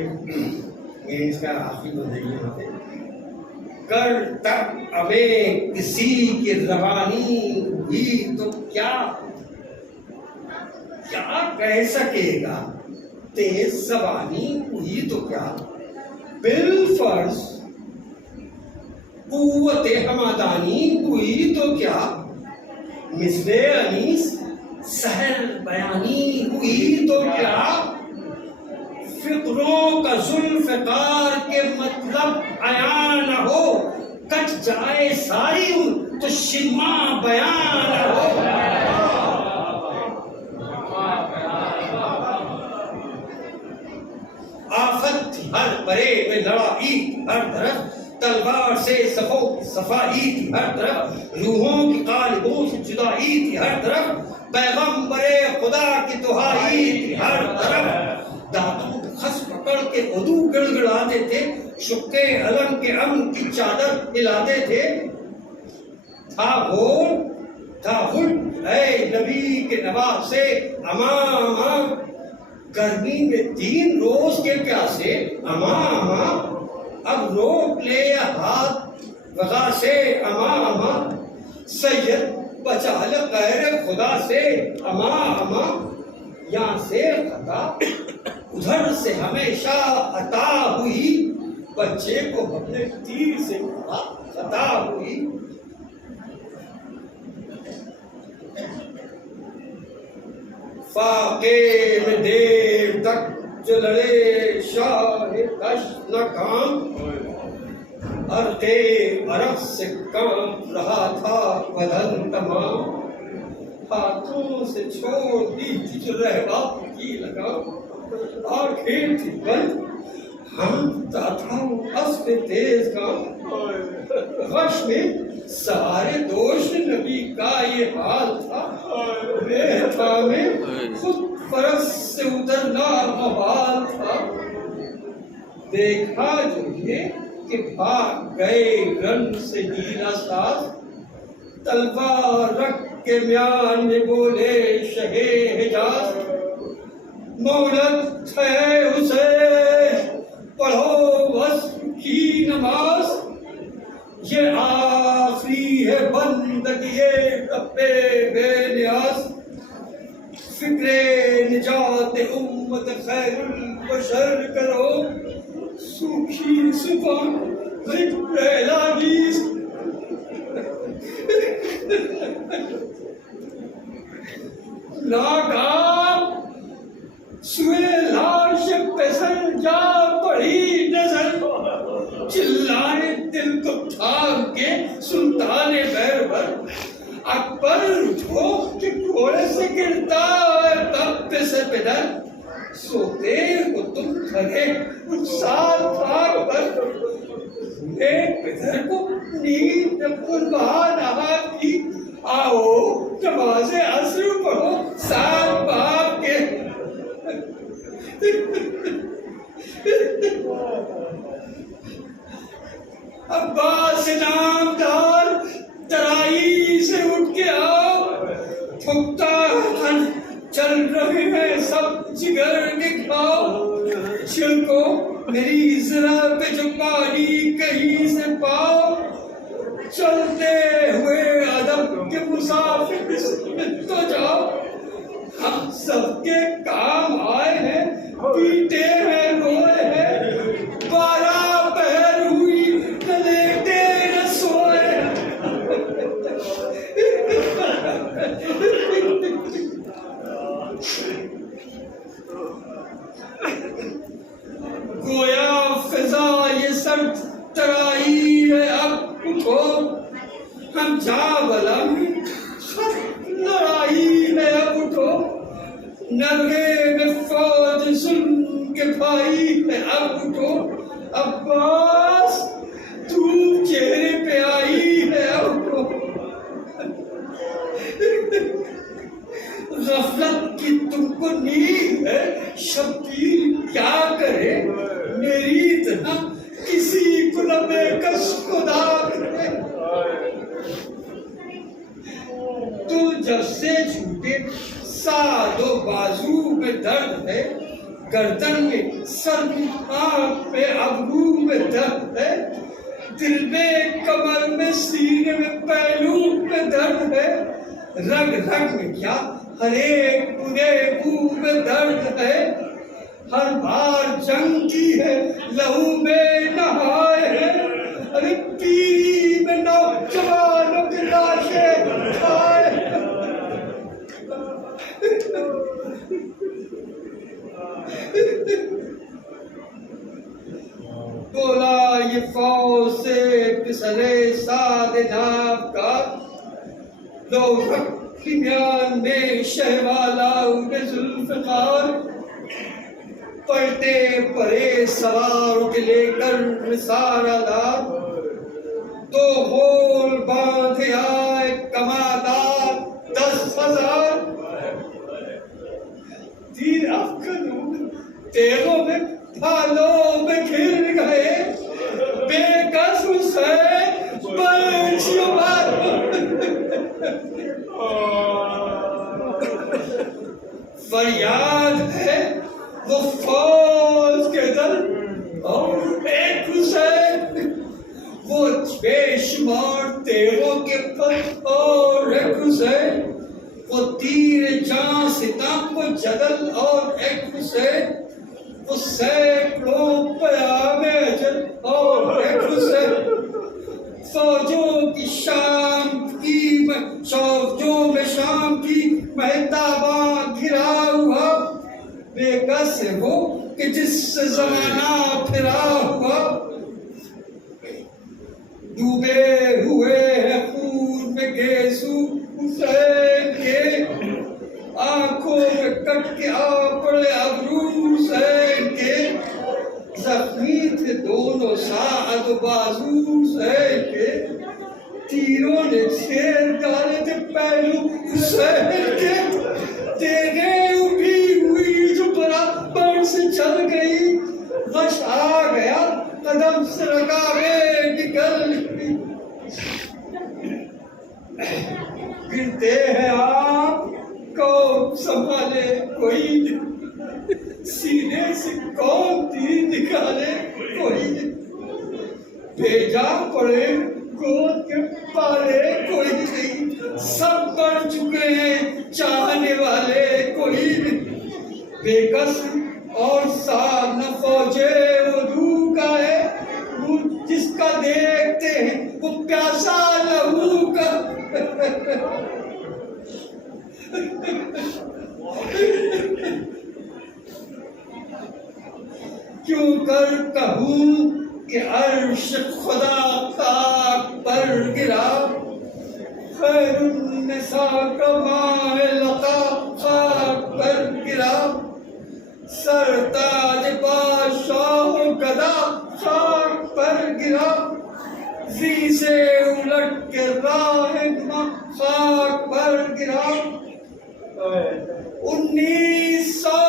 یہ اس کا آخری بندگی یہاں پہ کر تک ہمیں کسی کی روانی ہوئی تو کیا کہہ سکے گا، تیز زبانی ہوئی تو کیا، بالفرض قوت ہمدانی ہوئی تو کیا، مثل انیس سحر بیانی ہوئی تو کیا، فکروں کا ذوالفقار کے مطلب عیاں نہ ہو، کٹ جائے ساری ان تو شما بیان نہ ہو. آفت تھی ہر برے میں لڑائی ہر طرف، تلوار سے صفائی تھی ہر طرف، روحوں کی قالبوں سے جدائی تھی ہر طرف، پیغمبر خدا کی دہائی تھی ہر طرف. دانتوں خس پکڑ کے عدو گڑگڑاتے تھے، شکے علم کے امن کی چادر ہلاتے تھے. تھا ہٹ اے نبی کے نواز سے امام، گرمی میں 3 روز کے پیاسے امام، اب روک لے ہاتھ وغا سے امام، سید بچا لے غیر خدا سے امام. یہاں سے خطا ادھر سے ہمیشہ عطا ہوئی، بچے کو اپنے تیر سے خطا ہوئی. فاقے میں دیر تک جو لڑے شاہ دشت ناکام، عرقے عرق سے کام رہا تھا بدن تمام، ہاتھوں سے چھوڑ دی تھی رہبات کی لگام، آنکھیں تھی بند ہمتا تھا اسب تیز کام، غش میں سارے دوش نبی کا یہ حال تھا، بے میں خود پرست سے اترنا محال تھا. دیکھا جو یہ کہ بھاگ گئے رن سے نیلا ساز، تلوار رکھ کے میان میں بولے شہ حجاز، مولد ہے اسے پڑھو وصف کی نماز، یہ آخری ہے بندگی رب بے نیاز. فکر نجات امت خیر البشر کرو، سوکھی زبان ذکر الہی. ناگہاں سوئے لاش پہ سر جا پڑی نظر، چلائے دل کو تھام کے سلطان بیربر، اکبر اٹھو کہ گھوڑے سے گرتا ہے تب سے پدر، سوتے ہو تم کھڑے کچھ سال پاک پر، ایک پدر کو نیند قربان آپ کی، آؤ نماز عصر پڑھو سال باپ کے. عباس نامدار ترائی سے اٹھ کے آؤ، پھکتا چل رہے ہیں سب جگر کے کھاؤ، چھلکو میری ذرا پہ جو پانی کہیں سے پاؤ، چلتے ہوئے ادب کے مسافر تو جاؤ، ہم سب کے کام آئے ہیں، پیٹے ہیں روئے ہیں، 12 پہر ہوئی نہ لیٹے نہ سوئے. گویا فضا یہ سرد ترائی ہے، اب اٹھو ہم جا بلم لڑائی ہے، اب اٹھو نغمے میں فوج ظلم کے بھائی ہے، اب اٹھو عباس دھوپ چہرے پہ آئی ہے، اب اٹھو. غفلت کی تم کو نیند ہے، شبیر کیا کرے میری کمر سے چھوٹے، سادو بازو میں درد ہے، گردن میں، سر میں، آنکھ میں، ابرو میں درد ہے، دل میں، کمر میں، سینے میں، پہلو میں درد ہے، رگ رگ میں کیا ہر ایک پورے بو میں درد ہے، ہر بار جنگ کی ہے لہو میں نہائے ہیں، ارے پیری میں نوجوانوں کی لاشیں کھائے ہیں۔ بولا یہ فوج سے پسرے ساد ناب کا، لو رکھی میان میں شہوالا انہیں ذوالفقار، پڑھتے پرے سوار کے لے کر رسالہ دار، تو غول باندھے آئے کمادار 10,000، تیر افکنوں تیغوں میں ڈھالوں میں گھر گئے، بے کس حسین برچیوں مارو، فریاد ہے وہ فوج کے در اور ایک حسین، وہ بے شمار تیغوں کے پر اور ایک حسین، وہ تیر جاں ستم و جدل اور ایک حسین، وہ سینکڑوں پیام اجل اور ایک حسین، فوجوں کی شام کی فوجوں میں شام کی مہتاباں گھرا ہوا، بے کس ہے وہ کہ جس سے زمانہ پھرا ہوا، ڈوبے ہوئے ہیں خون میں گیسو حسین کے، آنکھوں میں کٹ کے آ پڑے ابرو حسین کے، زخمی تھے دونوں ساعد و بازو حسین کے، تیروں نے چھید ڈالے تھے پہلو حسین کے، تیغیں اٹھی ہوئی جو برابر سے چل گئی، غش آ گیا قدم سے رکاویں نکل گئی، گرتے ہیں آپ کون سنبھالے کوئی نہیں، سینے سے کون تیر نکالے کوئی نہیں، بھیجا پڑے گود کے پالے کوئی نہیں، سب بڑھ چکے ہیں چاہنے والے کوئی نہیں، بے کس اور ساتھ نہ فوجے وہ دھوکا ہے، وہ جس کا دیکھتے ہیں وہ پیاسا لہو کا، کیوں کر کہوں کہ عرش خدا خاک پر گرا، خیر النساء کا ماہ لقا خاک پر گرا، سرتاج بادشاہ گدا خاک پر گرا، زی سے الٹ کے راہنما خاک پر گرا، 1900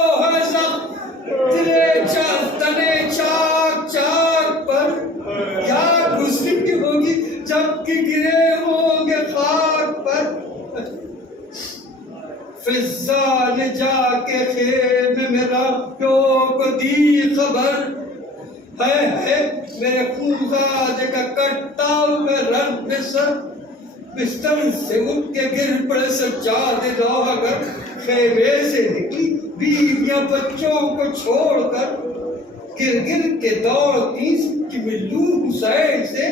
تنے چاک چاک پر کیا گزری ہوگی جب کہ گرے ہوں گے خاک پر، فضا نے جا کے خیمے میں راہیوں کو دی خبر، ہے میرے خونزاد کا کٹا ہوئے رنگ میں سر، بستر سے اٹھ کے گر پڑے سجاد راہگر، خیمے سے نکلی بیویاں بچوں کو چھوڑ کر، گر گر کے دوڑتی کہ ملو حسین سے،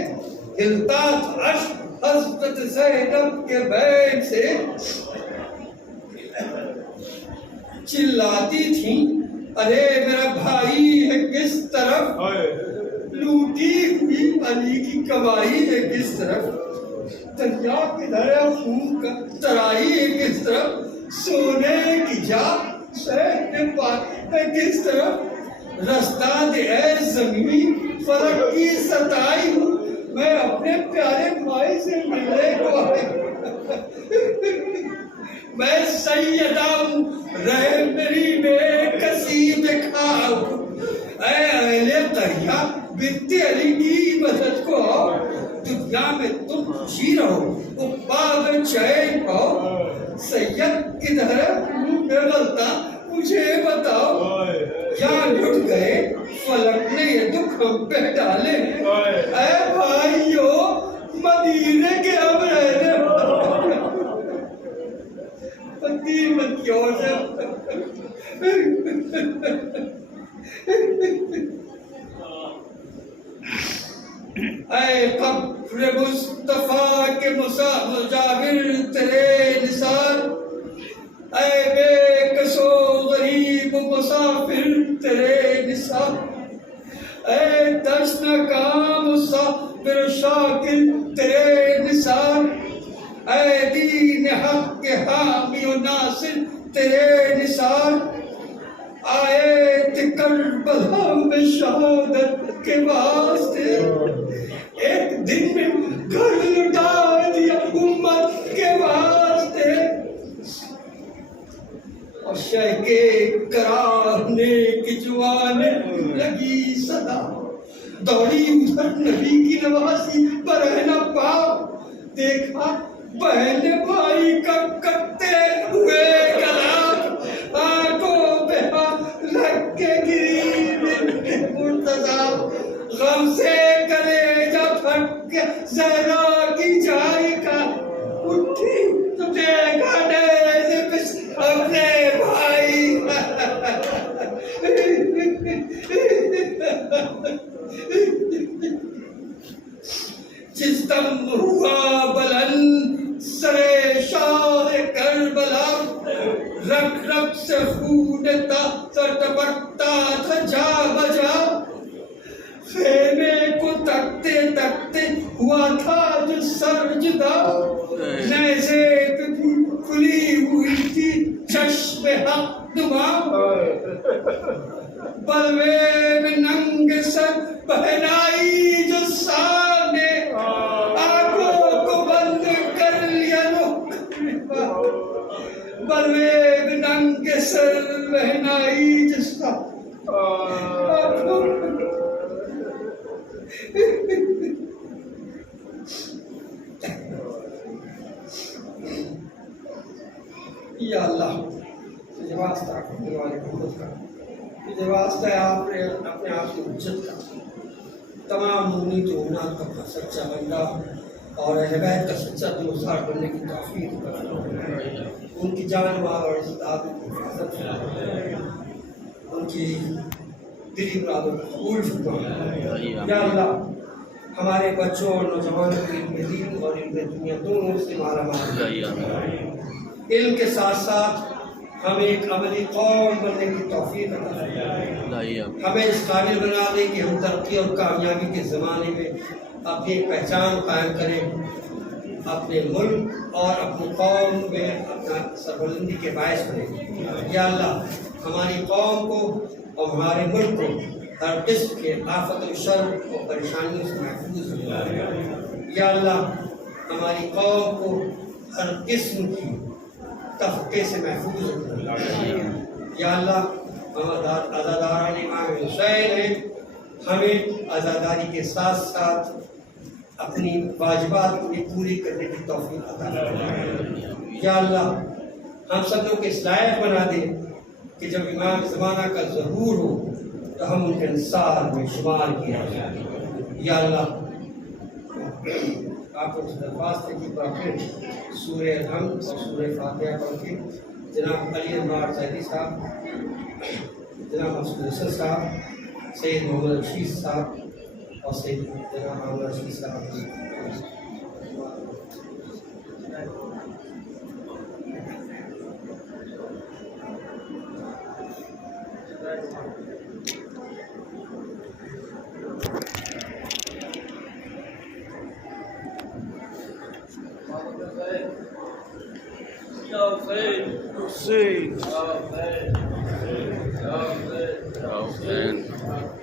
ہلتا تھا عشق حضرت زینب کے بین سے، چلاتی تھیں ارے میرا بھائی ہے کس طرف، لوٹی ہوئی علی کی کمائی ہے کس طرف، دریا کدھر ہے خون کا ترائی ہے کس طرف، سونے کی جا سہنے پائی ہے کس طرف، رستہ دے اے زمین فرق کی ستائی ہوں، میں اپنے پیارے بھائی سے ملنے کو آئی، میں سیدہ ہوں رہے میری بے کسی دکھا ہوں، اے اہل قریہ بنت علی کی مدد کو آؤ، دنیا میں تم خوشی رہو عقبا میں چین پاؤ، سید کدھر ہے غلطہ مجھے بتاؤ یا لٹ گئے فلک نے یہ دکھ ہم پہ ڈالے اے بھائیو مدینے کے اب رہنے مدینہ کی اور سے اے قبر مصطفیٰ کے مجاور تیرے نثار اے بے کسو غریب مسافر تیرے نثار اے تشنہ مسافر شاکر تیرے نثار اے دین حق کے حامی و ناصر تیرے نثار آئے کربلا میں شہادت کے واسطے ایک دن میں گھر لٹا دیا امت کے واسطے اور شہ کے کرانے کی جوان لگی صدا دوڑی ادھر نبی کی نوازی پر نہ پاؤ دیکھا بہن بھائی کا کرتے ہوئے کلام آنکھوں پہ لگ کے گری مرتضیٰ غم سے کلیجہ پھٹ کے زہرا کی جائے کا اٹھی تو دیکھا نیزے پہ اپنے بھائی جس دم ہوا بلند سرے شاہ کربلا رگ رگ سے خون ٹپکتا تھا جا بجا خیمے کو تکتے تکتے ہوا تھا جو سر جدا نیزے پہ بھی کھلی ہوئی تھی چشم حق نما بلوے میں ننگے سر پہنائی جو سامنے آنکھوں کو بند کر لیا بلوے میں ننگے سر پہنائی جس کا یا اللہ تجھے واسطہ کرنے والے کو خود کا تجھے واسطہ ہے آپ نے اپنے آپ کی عزت کا تمام مومنین تو امنات کا سچا بندہ اور اہل بیت کا سچا دوستار بننے کی توفیق کرنا ان کی جان مال اور عزت آپ کی حفاظت کرنا ان کی دلی مرادوں کو قبول فرما یا اللہ ہمارے بچوں اور نوجوانوں کو علم دین اور علم دنیا دونوں سے مالا مال علم کے ساتھ ساتھ ہمیں ایک عملی قوم بننے کی توفیق عطا فرمائے ہمیں اس قابل بنا دے کہ ہم ترقی اور کامیابی کے زمانے میں اپنی ایک پہچان قائم کریں اپنے ملک اور اپنی قوم میں اپنا سربلندی کے باعث بنے یا اللہ ہماری قوم کو اور ہمارے ملک کو ہر قسم کے آفت و شر اور پریشانیوں سے محفوظ رکھنا یا اللہ ہماری قوم کو ہر قسم کی تفقے سے محفوظ رکھنا یا اللہ ہم عزاداران امام حسین ہیں ہمیں عزاداری کے ساتھ ساتھ اپنی واجبات کو پوری کرنے کی توفیق عطا فرما یا اللہ ہم سب لوگ اس لائق بنا دیں کہ جب امام زمانہ کا ظہور ہو تو ہم ان کے انصار میں شمار کیا جائے یا اللہ آپ کو درخواست ہے کہ پھر سورہ الحمد اور سورہ فاتحہ پڑھ کے جناب علی انوار زیدی صاحب جناب محمد حسن صاحب سید محمد رشید صاحب اور سید جناب محمد رشید صاحب Hussein.